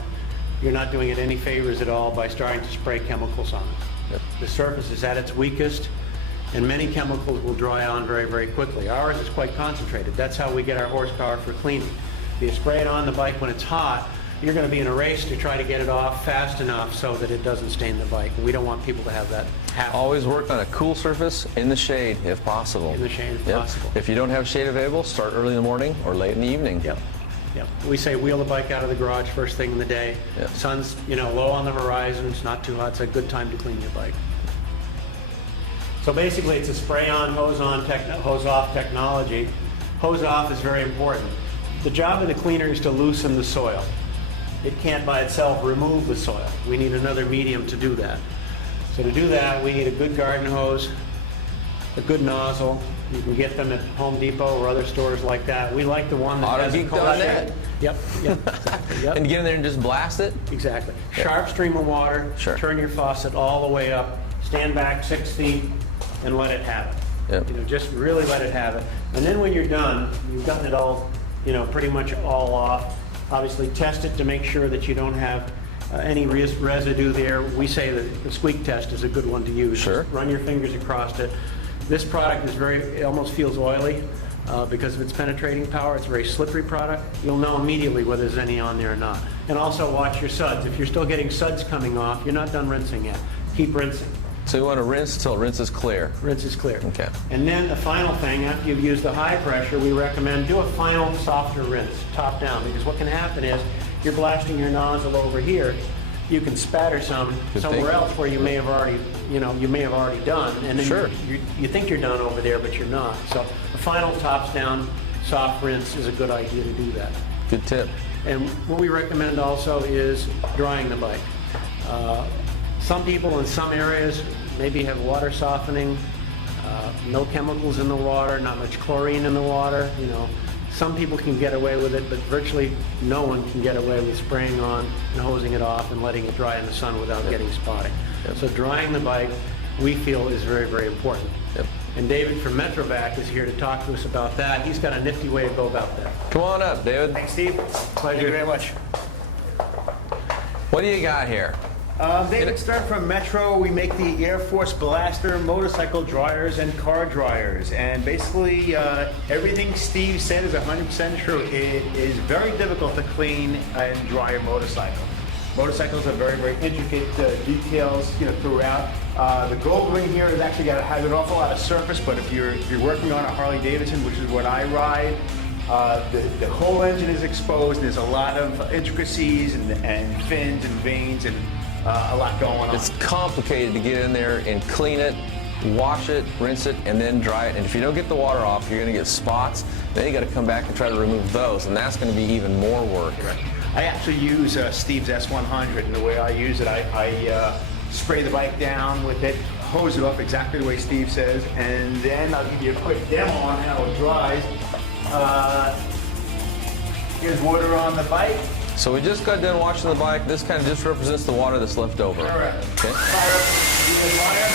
you're not doing it any favors at all by starting to spray chemicals on it. Yep. The surface is at its weakest, and many chemicals will dry on very, very quickly. Ours is quite concentrated. That's how we get our horsepower for cleaning. If you spray it on the bike when it's hot, you're going to be in a race to try to get it off fast enough so that it doesn't stain the bike. And we don't want people to have that happen. Always work on a cool surface in the shade if possible. In the shade if Yep. possible. If you don't have shade available, start early in the morning or late in the evening. Yep. Yep. We say wheel the bike out of the garage first thing in the day. Yep. Sun's low on the horizon. It's not too hot. It's a good time to clean your bike. So basically, it's a spray-on, hose-on, hose-off technology. Hose-off is very important. The job of the cleaner is to loosen the soil. It can't by itself remove the soil. We need another medium to do that. So to do that, we need a good garden hose, a good nozzle. You can get them at Home Depot or other stores like that. We like the one that has a Autogeek.net. Yep, exactly. Yep. And get in there and just blast it? Exactly. Yeah. Sharp stream of water, Sure. turn your faucet all the way up, stand back 6 feet, and let it have it. Yep. Just really let it have it. And then when you're done, you've gotten it all, pretty much all off. Obviously, test it to make sure that you don't have any residue there. We say that the squeak test is a good one to use. Sure. Just run your fingers across it. This product is it almost feels oily because of its penetrating power. It's a very slippery product. You'll know immediately whether there's any on there or not. And also watch your suds. If you're still getting suds coming off, you're not done rinsing yet. Keep rinsing. So you want to rinse until rinse is clear. Rinse is clear. Okay. And then the final thing, after you've used the high pressure, we recommend do a final softer rinse, top down, because what can happen is you're blasting your nozzle over here, you can spatter some Good somewhere thinking. else where you may have already, done, and then Sure. you think you're done over there, but you're not. So a final tops down soft rinse is a good idea to do that. Good tip. And what we recommend also is drying the bike. Some people in some areas maybe have water softening, no chemicals in the water, not much chlorine in the water. Some people can get away with it, but virtually no one can get away with spraying on and hosing it off and letting it dry in the sun without getting spotting. Yep. So drying the bike, we feel, is very, very important. Yep. And David from Metrovac is here to talk to us about that. He's got a nifty way to go about that. Come on up, David. Thanks, Steve. Thank you very much. What do you got here? David Stern from Metro. We make the Air Force Blaster motorcycle dryers and car dryers. And basically, everything Steve said is 100% true. It is very difficult to clean and dry a motorcycle. Motorcycles are very, very intricate details, throughout. The gold ring here has has an awful lot of surface, but if you're working on a Harley Davidson, which is what I ride, the whole engine is exposed. There's a lot of intricacies and fins and veins and a lot going on. It's complicated to get in there and clean it, wash it, rinse it, and then dry it. And if you don't get the water off, you're going to get spots. Then you got to come back and try to remove those, and that's going to be even more work. Right. I actually use Steve's S100, and the way I use it, I spray the bike down with it, hose it off exactly the way Steve says, and then I'll give you a quick demo on how it dries. Here's water on the bike. So we just got done washing the bike. This kind of just represents the water that's left over. Correct. Okay. Fire up the water.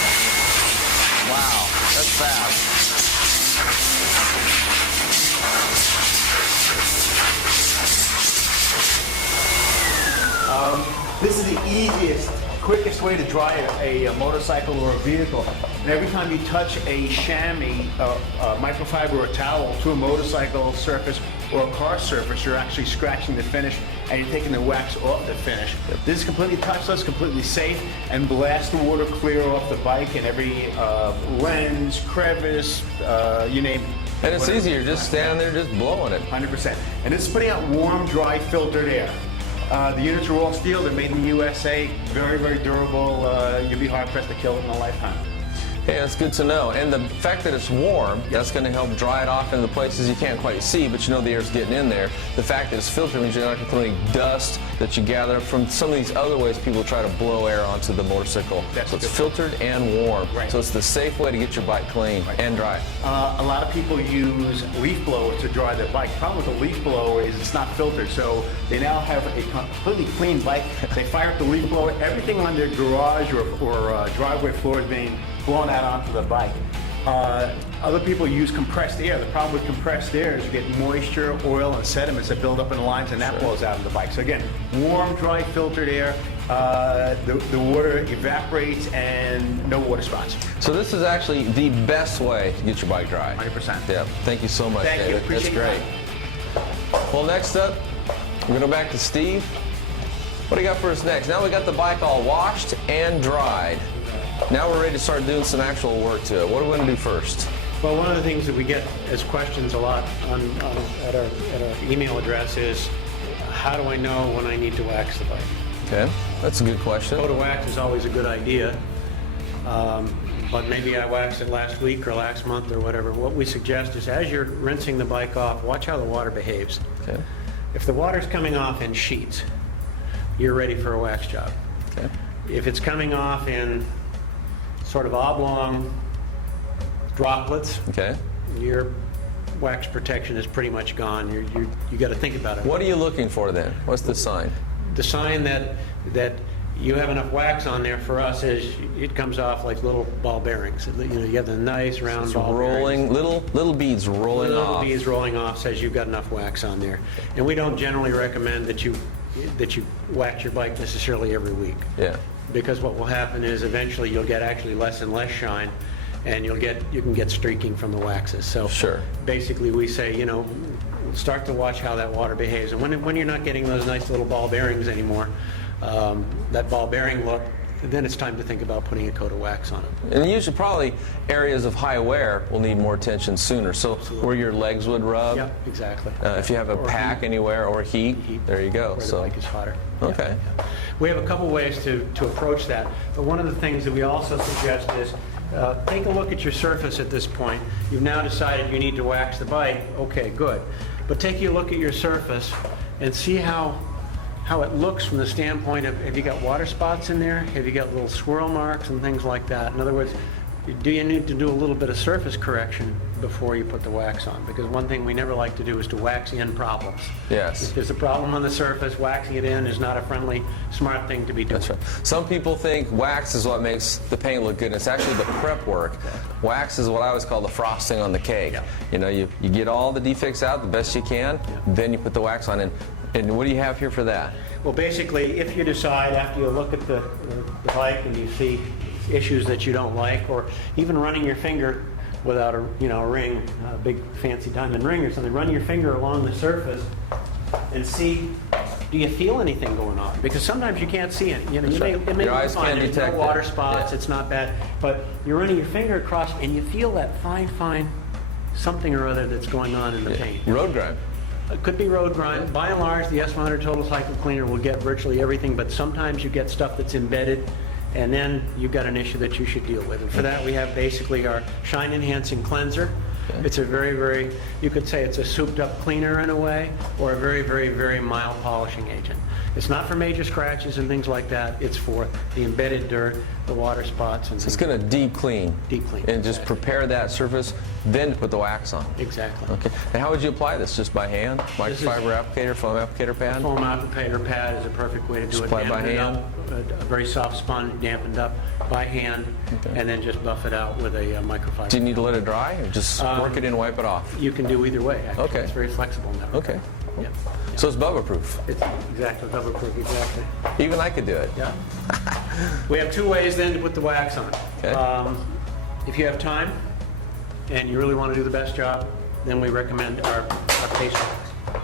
Wow, that's fast. This is the easiest quickest way to dry a motorcycle or a vehicle. And every time you touch a chamois, microfiber or towel to a motorcycle surface or a car surface, you're actually scratching the finish and you're taking the wax off the finish. This is completely touchless, completely safe, and blasts the water clear off the bike and every lens, crevice, you name it. And it's easier, just standing there, just blowing it. 100%. And this is putting out warm, dry, filtered air. The units are all steel. They're made in the USA. Very, very durable. You'd be hard-pressed to kill it in a lifetime. Yeah, that's good to know. And the fact that it's warm, that's going to help dry it off in the places you can't quite see, but you know the air's getting in there. The fact that it's filtered means you're not going to throw any dust that you gather from some of these other ways people try to blow air onto the motorcycle. So it's filtered and warm. Right. So it's the safe way to get your bike clean and dry. A lot of people use leaf blowers to dry their bike. The problem with a leaf blower is it's not filtered, so they now have a completely clean bike. They fire up the leaf blower. Everything on their garage or driveway floor is being blown out onto the bike. Other people use compressed air. The problem with compressed air is you get moisture, oil, and sediments that build up in the lines, and that blows out of the bike. So again, warm, dry, filtered air. The water evaporates and no water spots. So this is actually the best way to get your bike dry. 100%. Yeah, thank you so much, Thank you. David. Appreciate That's great. Well, next up, we're going to go back to Steve. What do you got for us next? Now we got the bike all washed and dried. Now we're ready to start doing some actual work to it. What are we going to do first? Well, one of the things that we get as questions a lot at our email address is, how do I know when I need to wax the bike? Okay, that's a good question. Go to wax is always a good idea, but maybe I waxed it last week or last month or whatever. What we suggest is, as you're rinsing the bike off, watch how the water behaves. Okay. If the water's coming off in sheets, you're ready for a wax job. Okay. If it's coming off in sort of oblong droplets, Okay. your wax protection is pretty much gone. You got to think about it. What are you looking for then? What's the sign? The sign that you have enough wax on there for us is it comes off like little ball bearings. You know, you have the nice round ball Rolling, bearings. little beads rolling off. Little beads rolling off says you've got enough wax on there. And we don't generally recommend that you wax your bike necessarily every week. Yeah. Because what will happen is eventually you'll get actually less and less shine, and you can get streaking from the waxes. So Sure. basically we say, you know, start to watch how that water behaves. And when you're not getting those nice little ball bearings anymore, that ball bearing look, then it's time to think about putting a coat of wax on it. And usually probably areas of high wear will need more attention sooner. So where your legs would rub. Yep, exactly. If you have a Or pack heat. anywhere or heat, there you go. Where the So bike is hotter. Okay. Yeah. We have a couple ways to approach that, but one of the things that we also suggest is take a look at your surface at this point. You've now decided you need to wax the bike. Okay, good. But take a look at your surface and see how it looks from the standpoint of, have you got water spots in there? Have you got little swirl marks and things like that? In other words, do you need to do a little bit of surface correction before you put the wax on? Because one thing we never like to do is to wax in problems. Yes. If there's a problem on the surface, waxing it in is not a friendly, smart thing to be doing. That's right. Some people think wax is what makes the paint look good, and it's actually the prep work. Wax is what I always call the frosting on the cake. Yeah. You know, you get all the defects out the best you can, then you put the wax on. And what do you have here for that? Well, basically, if you decide after you look at the bike and you see issues that you don't like, or even running your finger without a ring, a big fancy diamond ring or something, run your finger along the surface and see, do you feel anything going on? Because sometimes you can't see it. You know, it may Your be eyes fine. can't There's detect no water it. spots. Yeah. It's not bad. But you're running your finger across and you feel that fine something or other that's going on in the paint. Road grime. It could be road grime. By and large, the S100 Total Cycle Cleaner will get virtually everything, but sometimes you get stuff that's embedded, and then you've got an issue that you should deal with. And for that, we have basically our Shine Enhancing Cleanser. Okay. It's a very, you could say it's a souped up cleaner in a way, or a very mild polishing agent. It's not for major scratches and things like that. It's for the embedded dirt, the water spots, and So it's going to deep clean. Deep clean, And just exactly. prepare that surface. then to put the wax on. Exactly. Okay. And how would you apply this? Just by hand? Microfiber applicator, foam applicator pad? Foam applicator pad is a perfect way to do it. Apply by hand? A very soft sponge, dampened up by hand, and then just buff it out with a microfiber. Do you need to let it dry, or just work it in and wipe it off? You can do either way, actually. Okay. It's very flexible in that regard. Okay. Yeah. So it's Bubba proof. It's exactly cover proof, exactly. Even I could do it. Yeah. We have two ways then to put the wax on. Okay. If you have time and you really want to do the best job, then we recommend our paste wax.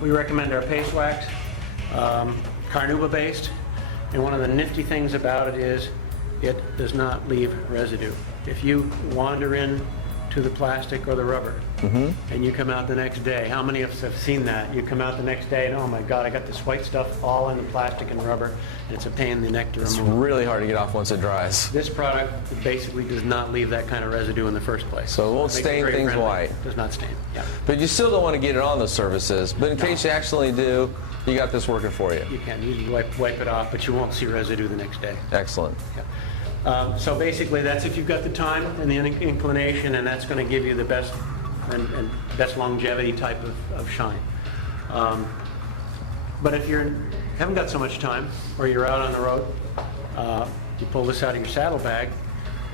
We recommend our paste wax, carnauba based, and one of the nifty things about it is it does not leave residue. If you wander in to the plastic or the rubber, and you come out the next day. How many of us have seen that? You come out the next day and, oh my God, I got this white stuff all in the plastic and rubber, and it's a pain in the neck to It's remove. really hard to get off once it dries. This product basically does not leave that kind of residue in the first place. So it won't Makes stain very things friendly. white. Does not stain, yeah. But you still don't want to get it on those surfaces. But in case you actually do, you got this working for you. You can usually wipe it off, but you won't see residue the next day. Excellent. Yeah. So basically, that's if you've got the time and the inclination, and that's going to give you the best and best longevity type of shine. But if you haven't got so much time, or you're out on the road, you pull this out of your saddlebag,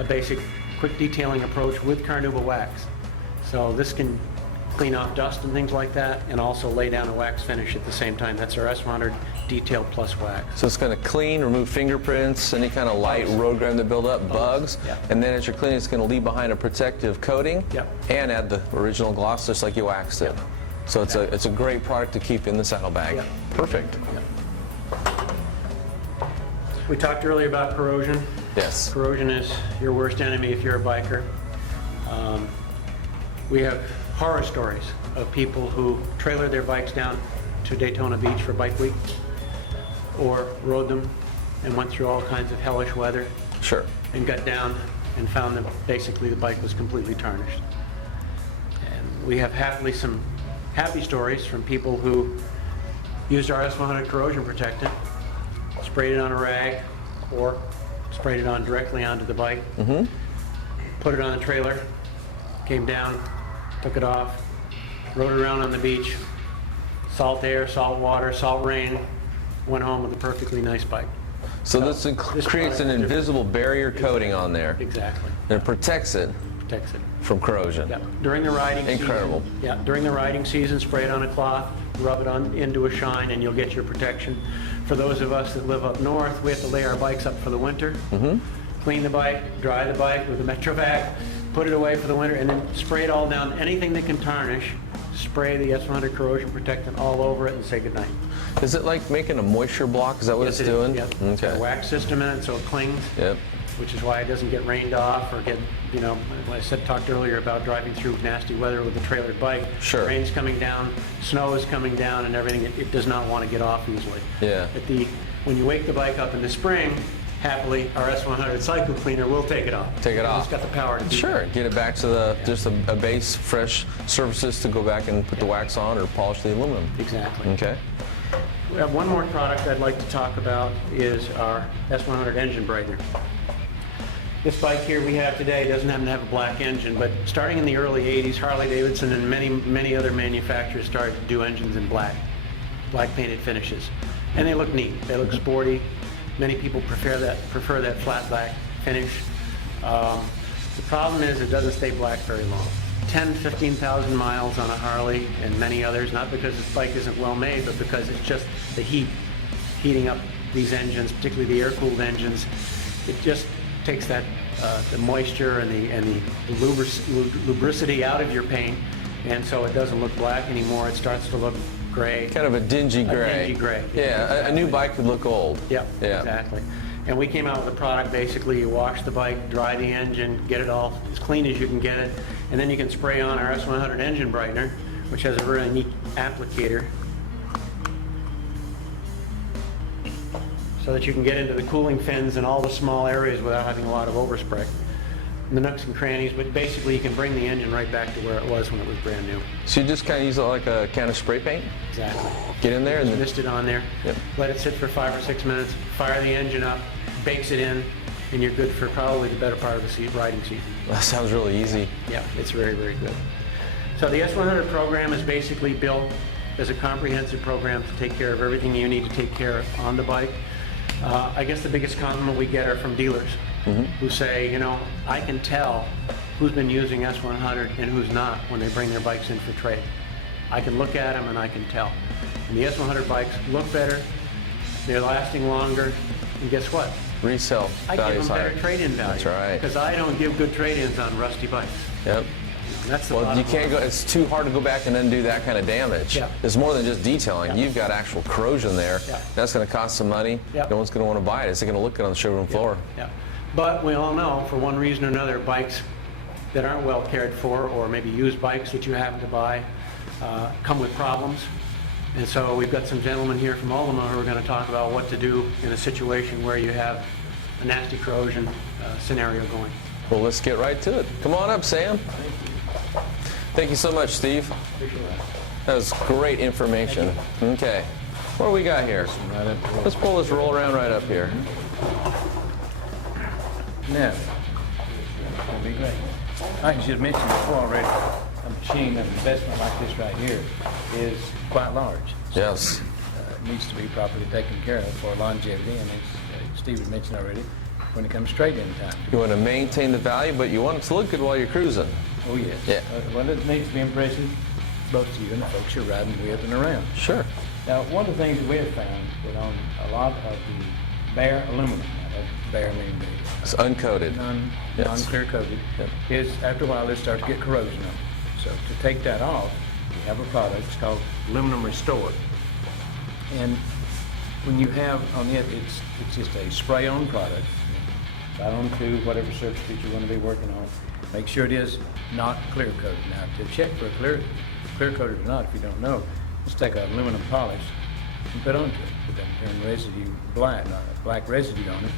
a basic quick detailing approach with carnauba wax. So this can clean off dust and things like that, and also lay down a wax finish at the same time. That's our S100 Detail Plus Wax. So it's going to clean, remove fingerprints, any kind of light road grime that build up, bugs, Yeah. and then as you're cleaning, it's going to leave behind a protective coating, Yep. and add the original gloss just like you waxed it. So it's a great product to keep in the saddlebag. Yep. Perfect. We talked earlier about corrosion. Yes. Corrosion is your worst enemy if you're a biker. We have horror stories of people who trailered their bikes down to Daytona Beach for Bike Week, or rode them and went through all kinds of hellish weather, Sure. and got down and found that basically the bike was completely tarnished. And we have some happy stories from people who used our S100 corrosion protectant, sprayed it on a rag, or sprayed it on directly onto the bike, put it on the trailer, came down, took it off, rode it around on the beach, salt air, salt water, salt rain, went home with a perfectly nice bike. So this creates an invisible barrier coating on there. Exactly. And it protects it Protects it. from corrosion. Yeah. During the riding Incredible. season. Yeah, during the riding season, spray it on a cloth, rub it on into a shine, and you'll get your protection. For those of us that live up north, we have to lay our bikes up for the winter. Clean the bike, dry the bike with a Metro vac, put it away for the winter, and then spray it all down. Anything that can tarnish, spray the S100 corrosion protectant all over it and say goodnight. Is it like making a moisture block? Is that what Yes, it's it is. doing? Yep. It's got a Okay. wax system in it, so it clings. Yep. Which is why it doesn't get rained off or get, when I talked earlier about driving through nasty weather with a trailered bike. Sure. Rain's coming down, snow is coming down and everything, it does not want to get off easily. Yeah. When you wake the bike up in the spring, happily, our S100 cycle cleaner will take it off. Take it off. It's got the power to do Sure. that. Get it back to just a base, fresh surfaces to go back and put the wax on or polish the aluminum. Exactly. Okay. We have one more product I'd like to talk about is our S100 engine brightener. This bike here we have today doesn't happen to have a black engine, but starting in the early 80s, Harley-Davidson and many other manufacturers started to do engines in black painted finishes. And they look neat, they look sporty. Many people prefer that flat black finish. The problem is it doesn't stay black very long. 10, 15,000 miles on a Harley and many others, not because this bike isn't well made, but because it's just the heating up these engines, particularly the air-cooled engines. It just takes that the moisture and the lubricity out of your paint, and so it doesn't look black anymore. It starts to look gray. Kind of a dingy gray. A dingy gray. Yeah, a new bike could look old. Yep, Yeah. exactly. And we came out with a product, basically you wash the bike, dry the engine, get it all as clean as you can get it, and then you can spray on our S100 engine brightener, which has a really neat applicator, so that you can get into the cooling fins and all the small areas without having a lot of overspray. The nooks and crannies, but basically you can bring the engine right back to where it was when it was brand new. So you just kind of use it like a can of spray paint? Exactly. Get in there and Mist it on there, Yep. let it sit for 5 or 6 minutes, fire the engine up, bakes it in, and you're good for probably the better part of the riding season. That sounds really easy. Yeah, it's very, very good. So the S100 program is basically built as a comprehensive program to take care of everything you need to take care of on the bike. I guess the biggest compliment we get are from dealers who say, you know, I can tell who's been using S100 and who's not when they bring their bikes in for trade. I can look at them and I can tell. And the S100 bikes look better, they're lasting longer, and guess what? Resale I give value's them higher. better trade-in value. That's right. Because I don't give good trade-ins on rusty bikes. Yep. That's the Well, bottom you can't go, line. it's too hard to go back and undo that kind of damage. Yeah. It's more than just detailing. Yeah. You've got actual corrosion there. Yeah. That's going to cost some money. Yeah. No one's going to want to buy it. It's going to look good on the showroom floor. Yeah. But we all know, for one reason or another, bikes that aren't well cared for, or maybe used bikes that you happen to buy, come with problems. And so we've got some gentlemen here from Ultima who are going to talk about what to do in a situation where you have a nasty corrosion scenario going. Well, let's get right to it. Come on up, Sam. Thank you so much, Steve. That was great information. Okay. What do we got here? Let's pull this roll around right up here. Now, that'll be great. Like I should have mentioned before already, a machine of investment like this right here is quite large. Yes. It needs to be properly taken care of for longevity, and as Steve had mentioned already, when it comes straight in time. You want to maintain the value, but you want it to look good while you're cruising. Oh, yes. Yeah. Well, it needs to be impressive, both to you and the folks you're riding with and around. Sure. Now, one of the things that we have found that on a lot of the bare aluminum, now that bare means It's uncoated. Yes. non-clear coated, Yep. is after a while they start to get corrosion on it. So to take that off, we have a product, it's called Aluminum Restore. And when you have on it, it's just a spray-on product, right onto whatever surface that you're going to be working on. Make sure it is not clear coated. Now, to check for clear coated or not, if you don't know, just take an aluminum polish and put onto it. Put that turn residue black residue on it.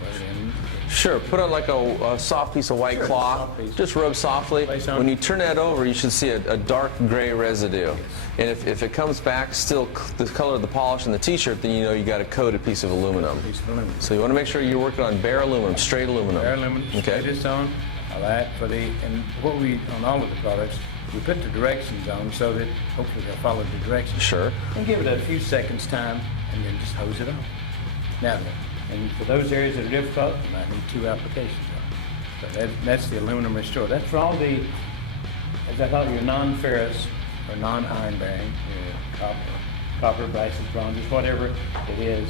Put it in. Sure, put on like a soft piece of white Sure, cloth. soft piece. Just rub softly. Place on. When you turn that over, you should see a dark gray residue. And if it comes back still the color of the polish in the t-shirt, then you know you got a coated piece of aluminum. Piece of aluminum. So you want to make sure you're working on bare aluminum, straight aluminum. Bare aluminum, Okay. spray this on, all that for the, and what we, on all of the products, we put the directions on so that hopefully they'll follow the directions. Sure. And give it a few seconds time and then just hose it on. Now, and for those areas that are difficult, you might need 2 applications on it. So that's the aluminum restore. That's for all the, as I call it, your non-ferrous or non-iron bearing, your copper, brasses, bronzes, whatever it is.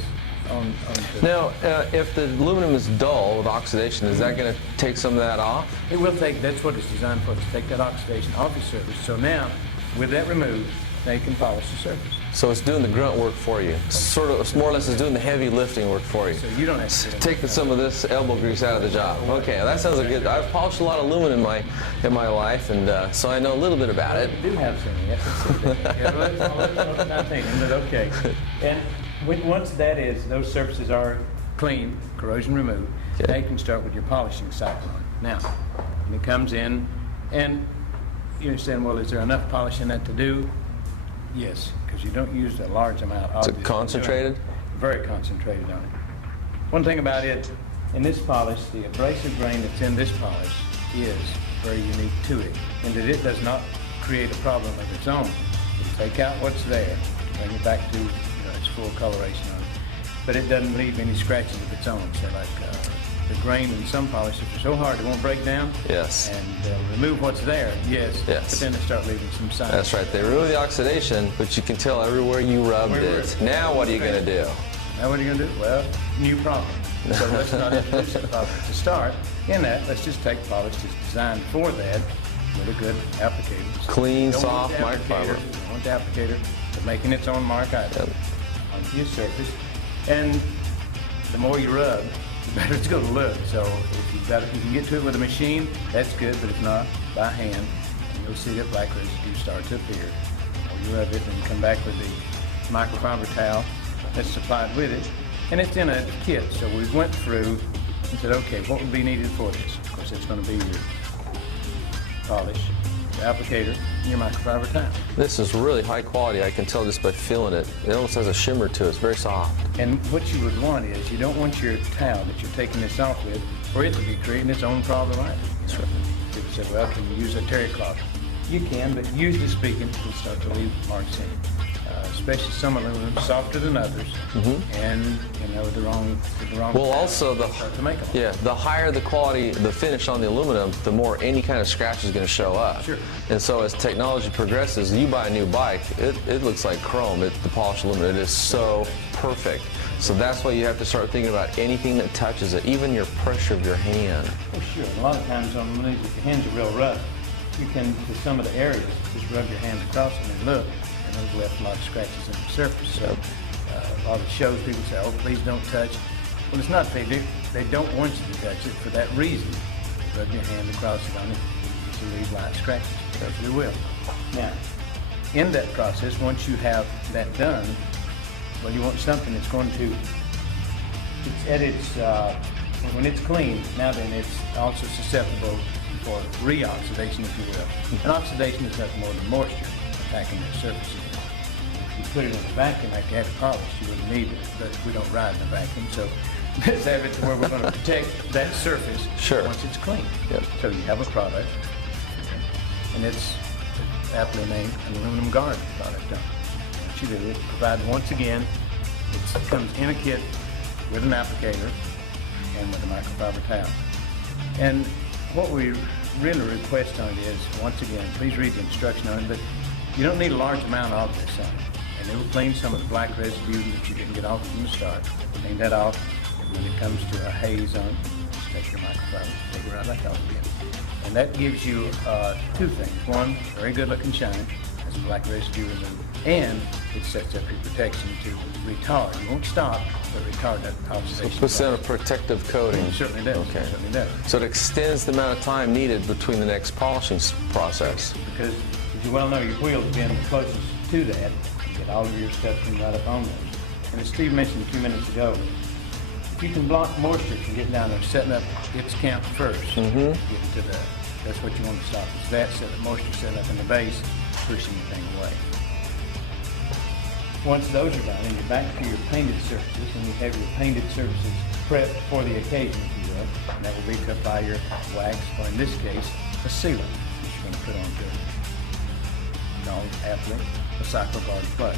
Now, if the aluminum is dull with oxidation, is that going to take some of that off? It will take, that's what it's designed for, to take that oxidation off your surface. So now, with that removed, now you can polish the surface. So it's doing the grunt work for you. Sort of, more or less, it's doing the heavy lifting work for you. So you don't have to do Taking some of this elbow grease out of the job. Okay, that sounds like good. I've polished a lot of aluminum in my life, and so I know a little bit about it. You do have some, yes. Yeah, well, not thinking, but okay. And once that is, those surfaces are clean, corrosion removed, Okay. now you can start with your polishing cycle on it. Now, when it comes in, and you're saying, well, is there enough polish in that to do? Yes, because you don't use a large amount of Is it concentrated? Very concentrated on it. One thing about it, in this polish, the abrasive grain that's in this polish is very unique to it, in that it does not create a problem of its own. It'll take out what's there, bring it back to its full coloration on it, but it doesn't leave any scratches of its own. So like the grain in some polishes are so hard it won't break down. Yes. And they'll remove what's there, yes, Yes. but then they start leaving some signs. That's right. They remove the oxidation, but you can tell everywhere you rubbed it. Now what are you going to do? Now what are you going to do? Well, new problem. So let's not introduce a problem. To start, in that, let's just take polish that's designed for that with a good applicator. Clean, Don't want soft the microfiber. applicator, don't want the applicator, but making its own mark either onto your surface. And the more you rub, the better it's going to look. So if you can get to it with a machine, that's good, but if not, by hand, you'll see that black residue start to appear. Or you rub it and come back with the microfiber towel that's supplied with it. And it's in a kit, so we went through and said, okay, what would be needed for this? Of course, it's going to be your polish, applicator and your microfiber towel. This is really high quality. I can tell just by feeling it. It almost has a shimmer to it. It's very soft. And what you would want is you don't want your towel that you're taking this off with for it to be creating its own problem either. That's right. People say, well, can you use a terry cloth? You can, but usually speaking, it'll start to leave marks in it. Especially some aluminum softer than others, and you know the wrong. Well, also to make them. the higher the quality, the finish on the aluminum, the more any kind of scratch is going to show up. Sure. And so as technology progresses, you buy a new bike, it looks like chrome. The polished aluminum, it is so perfect. So that's why you have to start thinking about anything that touches it, even your pressure of your hand. Oh, sure. A lot of times on these, if your hands are real rough, you can, to some of the areas, just rub your hands across them and look. Those left a lot of scratches in the surface. So a lot of shows people say, oh, please don't touch. Well, it's not they do. They don't want you to touch it for that reason. Rub your hand across it on it to leave light scratches, because you will. Now, in that process, once you have that done, well, you want something that's going to, it's at its, when it's clean, now then it's also susceptible for reoxidation, if you will. And oxidation is nothing more than moisture attacking the surfaces. If you put it in a vacuum like you have it polished, you wouldn't need it, but we don't ride in a vacuum, so let's have it to where we're going to protect that surface once it's clean. Yep. So you have a product, and it's aptly named an aluminum guard product. What you do is provide, once again, it comes in a kit with an applicator and with a microfiber towel. And what we really request on it is, once again, please read the instruction on it, but you don't need a large amount of this on it. And it will clean some of the black residue that you didn't get off from the start. Clean that off. And when it comes to a haze on it, just take your microfiber, take it right back off again. And that gives you two things. One, very good looking shine, that's black residue removed. And it sets up your protection to retard. You won't stop, but retard that oxidation. So it puts down a protective coating. It certainly does. Okay. It certainly does. So it extends the amount of time needed between the next polishing process. Because, as you well know, your wheels being the closest to that, you get all of your stuff from right up on those. And as Steve mentioned a few minutes ago, if you can block moisture from getting down there, setting up its camp first, getting to the, that's what you want to stop, is that, set up moisture set up in the base, pushing the thing away. Once those are done, and you're back to your painted surfaces, and you have your painted surfaces prepped for the occasion, if you will, and that will be cut by your wax, or in this case, a sealant that you're going to put onto it. Called aptly a CycloGuard Plus.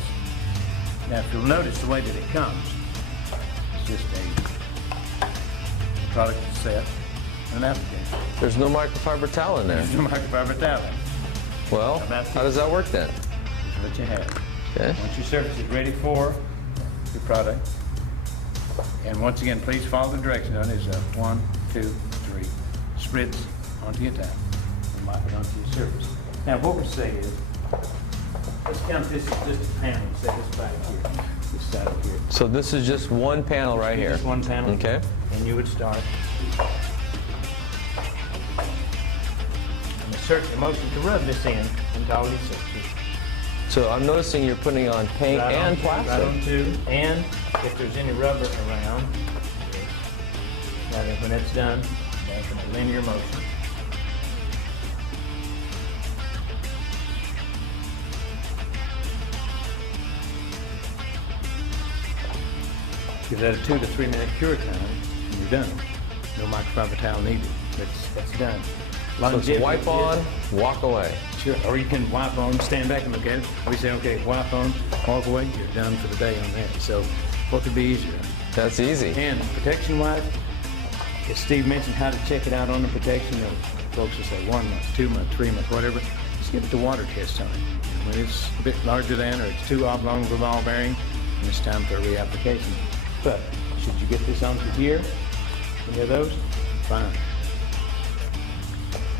Now, if you'll notice the way that it comes, it's just a product set and an applicator. There's no microfiber towel in there. There's no microfiber towel. Well, how does that work then? Here's what you have. Okay. Once your surface is ready for your product, and once again, please follow the directions on it. It's 1, 2, 3, spritz onto your towel, and mop it onto your surface. Now, what we're saying is, let's count this as just a panel. Set this back here, this side up here. So this is just one panel right here. Just one panel. Okay. And you would start. And insert the motion to rub this in into all these surfaces. So I'm noticing you're putting on paint and plastic. Right on two. And if there's any rubber around, now then when it's done, that's in a linear motion. Give that a 2 to 3 minute cure time, and you're done. No microfiber towel needed. That's done. So it's wipe on, walk away. Sure, or you can wipe on, stand back and look at it. We say, okay, wipe on, walk away, you're done for the day on that. So what could be easier? That's easy. And protection-wise, as Steve mentioned how to check it out on the protection, you know, folks will say 1 month, 2 months, 3 months, whatever. Just give it the water test on it. And when it's a bit larger than, or it's too oblong of a ball bearing, then it's time for a reapplication. But should you get this onto here, any of those, fine.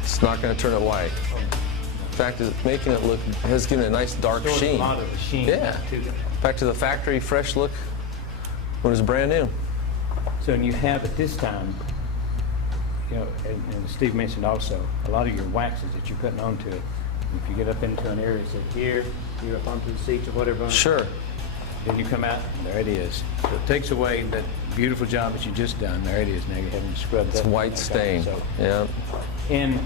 It's not going to turn it white. In fact, it's making it look, has given it a nice dark Sort of sheen. a lot of the sheen Yeah. to them. Back to the factory fresh look when it's brand new. So when you have at this time, you know, and Steve mentioned also, a lot of your waxes that you're putting onto it, if you get up into an area, say here, you're up onto the seats or whatever. Sure. Then you come out, and there it is. So it takes away that beautiful job that you just done. There it is. Now you're having to scrub that. It's white back stain. on. So, Yeah. and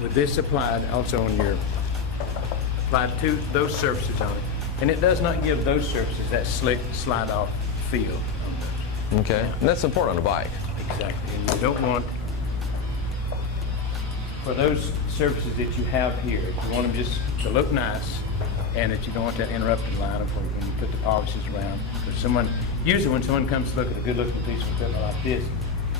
with this applied also on your, applied to those surfaces on it. And it does not give those surfaces that slick slide off feel on those. Okay, and that's important on a bike. Exactly, and you don't want, for those surfaces that you have here, you want them just to look nice, and that you don't want that interrupted line of when you put the polishes around. Because usually when someone comes to look at a good looking piece of equipment like this,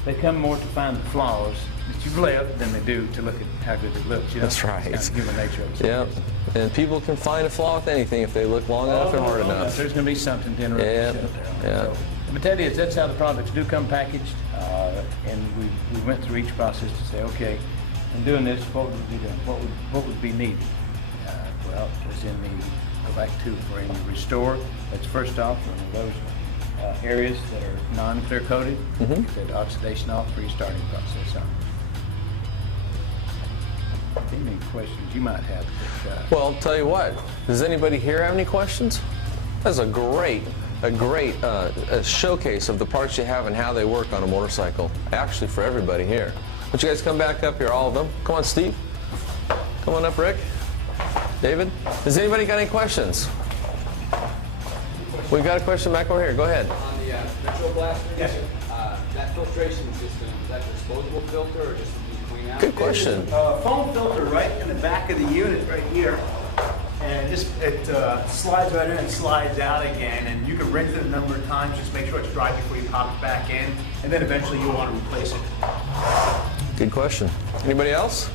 they come more to find the flaws that you've left than they do to look at how good it looks. You know? That's right. It's kind of human nature of it. Yep. And people can find a flaw with anything if they look long enough and hard enough. There's going to be something to interrupt Yeah. yourself there. Yeah. So, but that is, that's how the products do come packaged. And we went through each process to say, okay, in doing this, what would be done? What would be needed? Well, as in the, go back to for in the restore, that's first off, one of those areas that are non-clear coated, get that oxidation off for your starting process on. Any questions you might have? Well, I'll tell you what. Does anybody here have any questions? That's a great showcase of the parts you have and how they work on a motorcycle. Actually, for everybody here. Would you guys come back up here, all of them? Come on, Steve. Come on up, Rick. David. Does anybody got any questions? We've got a question back over here. Go ahead. On the Metro Blaster, yes, that filtration system, is that a disposable filter or just something you clean out? Good question. Foam filter right in the back of the unit right here. And it slides right in and slides out again. And you can rinse it a number of times, just make sure it's dry before you pop it back in. And then eventually you'll want to replace it. Good question. Anybody else?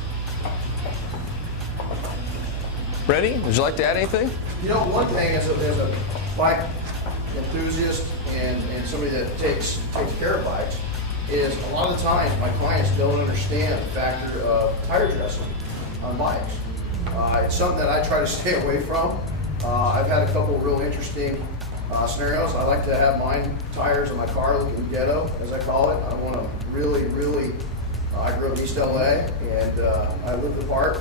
Ready? Would you like to add anything? You know, one thing as a bike enthusiast and somebody that takes care of bikes is a lot of the times my clients don't understand the factor of tire dressing on bikes. It's something that I try to stay away from. I've had a couple of real interesting scenarios. I like to have mine tires in my car looking ghetto, as I call it. I want them really, I grew up in East LA and I lived apart.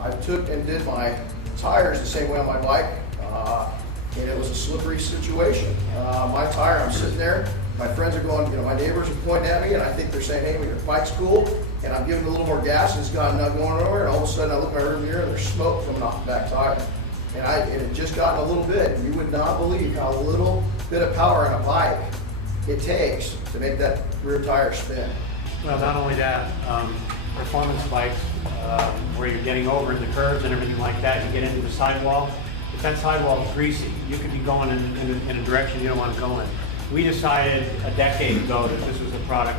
I took and did my tires the same way on my bike, and it was a slippery situation. My tire, I'm sitting there, my friends are going, my neighbors are pointing at me, and I think they're saying, hey, your bike's cool, and I'm giving it a little more gas, and it's not going nowhere, and all of a sudden I look in my rear mirror, and there's smoke coming off the back tire. And it just gotten a little bit, and you would not believe how little bit of power in a bike it takes to make that rear tire spin. Well, not only that, performance bikes, where you're getting over in the curves and everything like that, you get into the sidewall. If that sidewall is greasy, you could be going in a direction you don't want to go in. We decided a decade ago that this was a product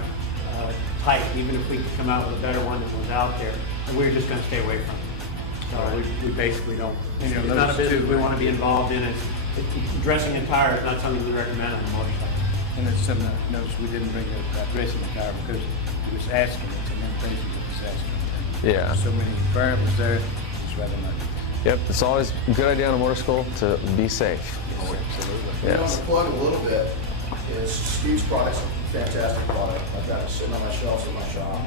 type, even if we could come out with a better one that was out there, and we were just going to stay away from it. So we basically don't. It's not a business we want to be involved in. Dressing a tire is not something we recommend on a motorcycle. And it's something I noticed we didn't bring that dressing the car because it was asking, it's an invitation to this asking. Yeah. So many variables there, it's rather not. Yep, it's always a good idea on a motorcycle to be safe. Yes, absolutely. You know, Yes. to plug a little bit is Steve's product's a fantastic product. I've got it sitting on my shelves in my shop.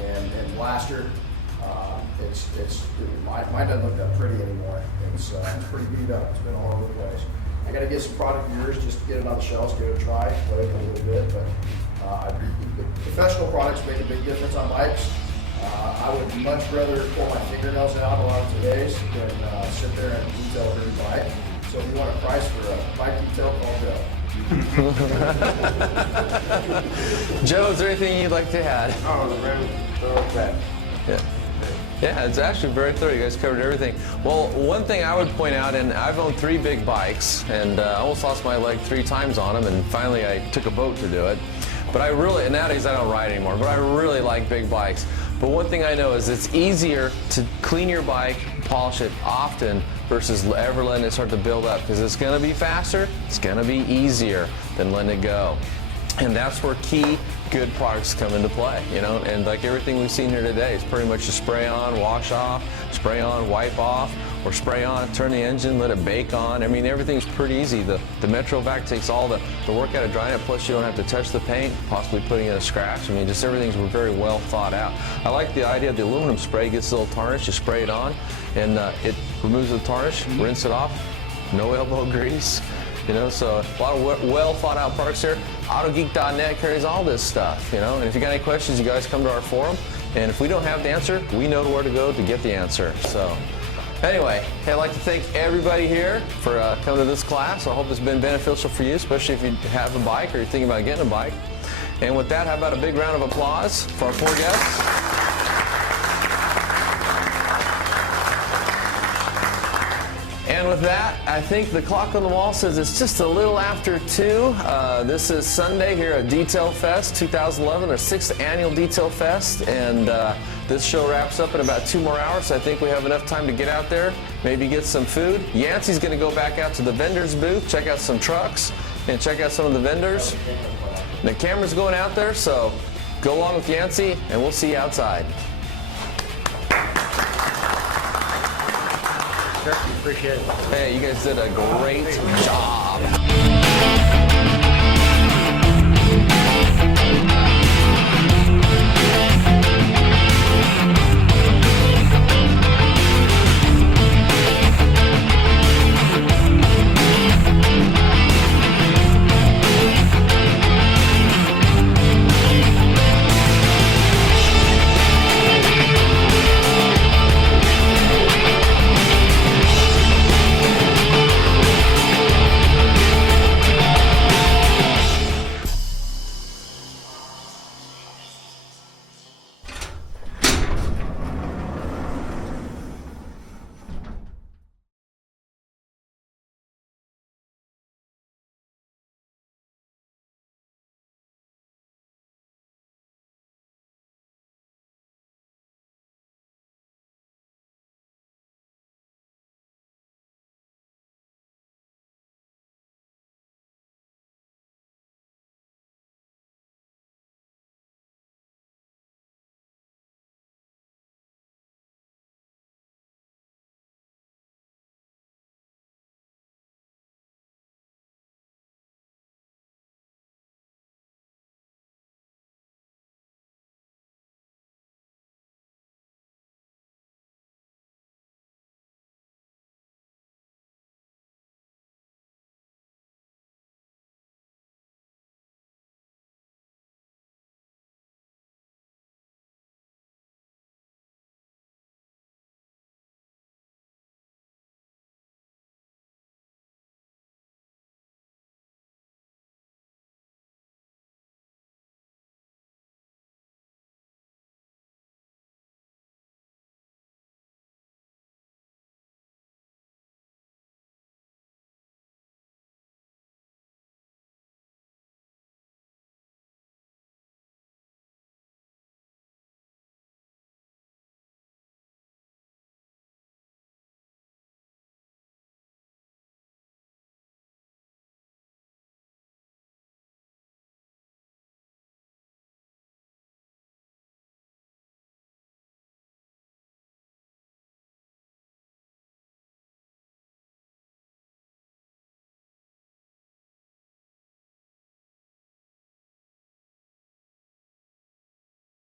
And Blaster, mine doesn't look that pretty anymore. It's pretty beat up. It's been all over the place. I got to get some product of yours just to get it on the shelves, give it a try, play it a little bit. But professional products make a big difference on bikes. I would much rather pull my fingernails out a lot of today's than sit there and detail a dirty bike. So if you want a price for a bike detail, call Joe. Joe, is there anything you'd like to add? Oh, the very thorough. Yeah. Yeah, it's actually very thorough. You guys covered everything. Well, one thing I would point out, and I've owned 3 big bikes, and I almost lost my leg 3 times on them, and finally I took a boat to do it. But I really, and nowadays I don't ride anymore, but I really like big bikes. But one thing I know is it's easier to clean your bike, polish it often, versus ever letting it start to build up, because it's going to be faster, it's going to be easier than letting it go. And that's where key good products come into play, and like everything we've seen here today, it's pretty much a spray on, wash off, spray on, wipe off, or spray on, turn the engine, let it bake on. I mean, everything's pretty easy. The Metro Vac takes all the work out of drying it, plus you don't have to touch the paint, possibly putting in a scratch. I mean, just everything's very well thought out. I like the idea of the aluminum spray. Gets a little tarnish, you spray it on, and it removes the tarnish, rinse it off, no elbow grease. So a lot of well thought out parts here. Autogeek.net carries all this stuff, and if you got any questions, you guys come to our forum. And if we don't have the answer, we know where to go to get the answer. So anyway, hey, I'd like to thank everybody here for coming to this class. I hope it's been beneficial for you, especially if you have a bike or you're thinking about getting a bike. And with that, how about a big round of applause for our 4 guests? And with that, I think the clock on the wall says it's just a little after 2. This is Sunday here at DetailFest 2011, our 6th annual DetailFest, and this show wraps up in about 2 more hours. So I think we have enough time to get out there, maybe get some food. Yancey's going to go back out to the vendor's booth, check out some trucks, and check out some of the vendors. The camera's going out there, so go along with Yancey, and we'll see you outside. Sure, appreciate it. Hey, you guys did a great job.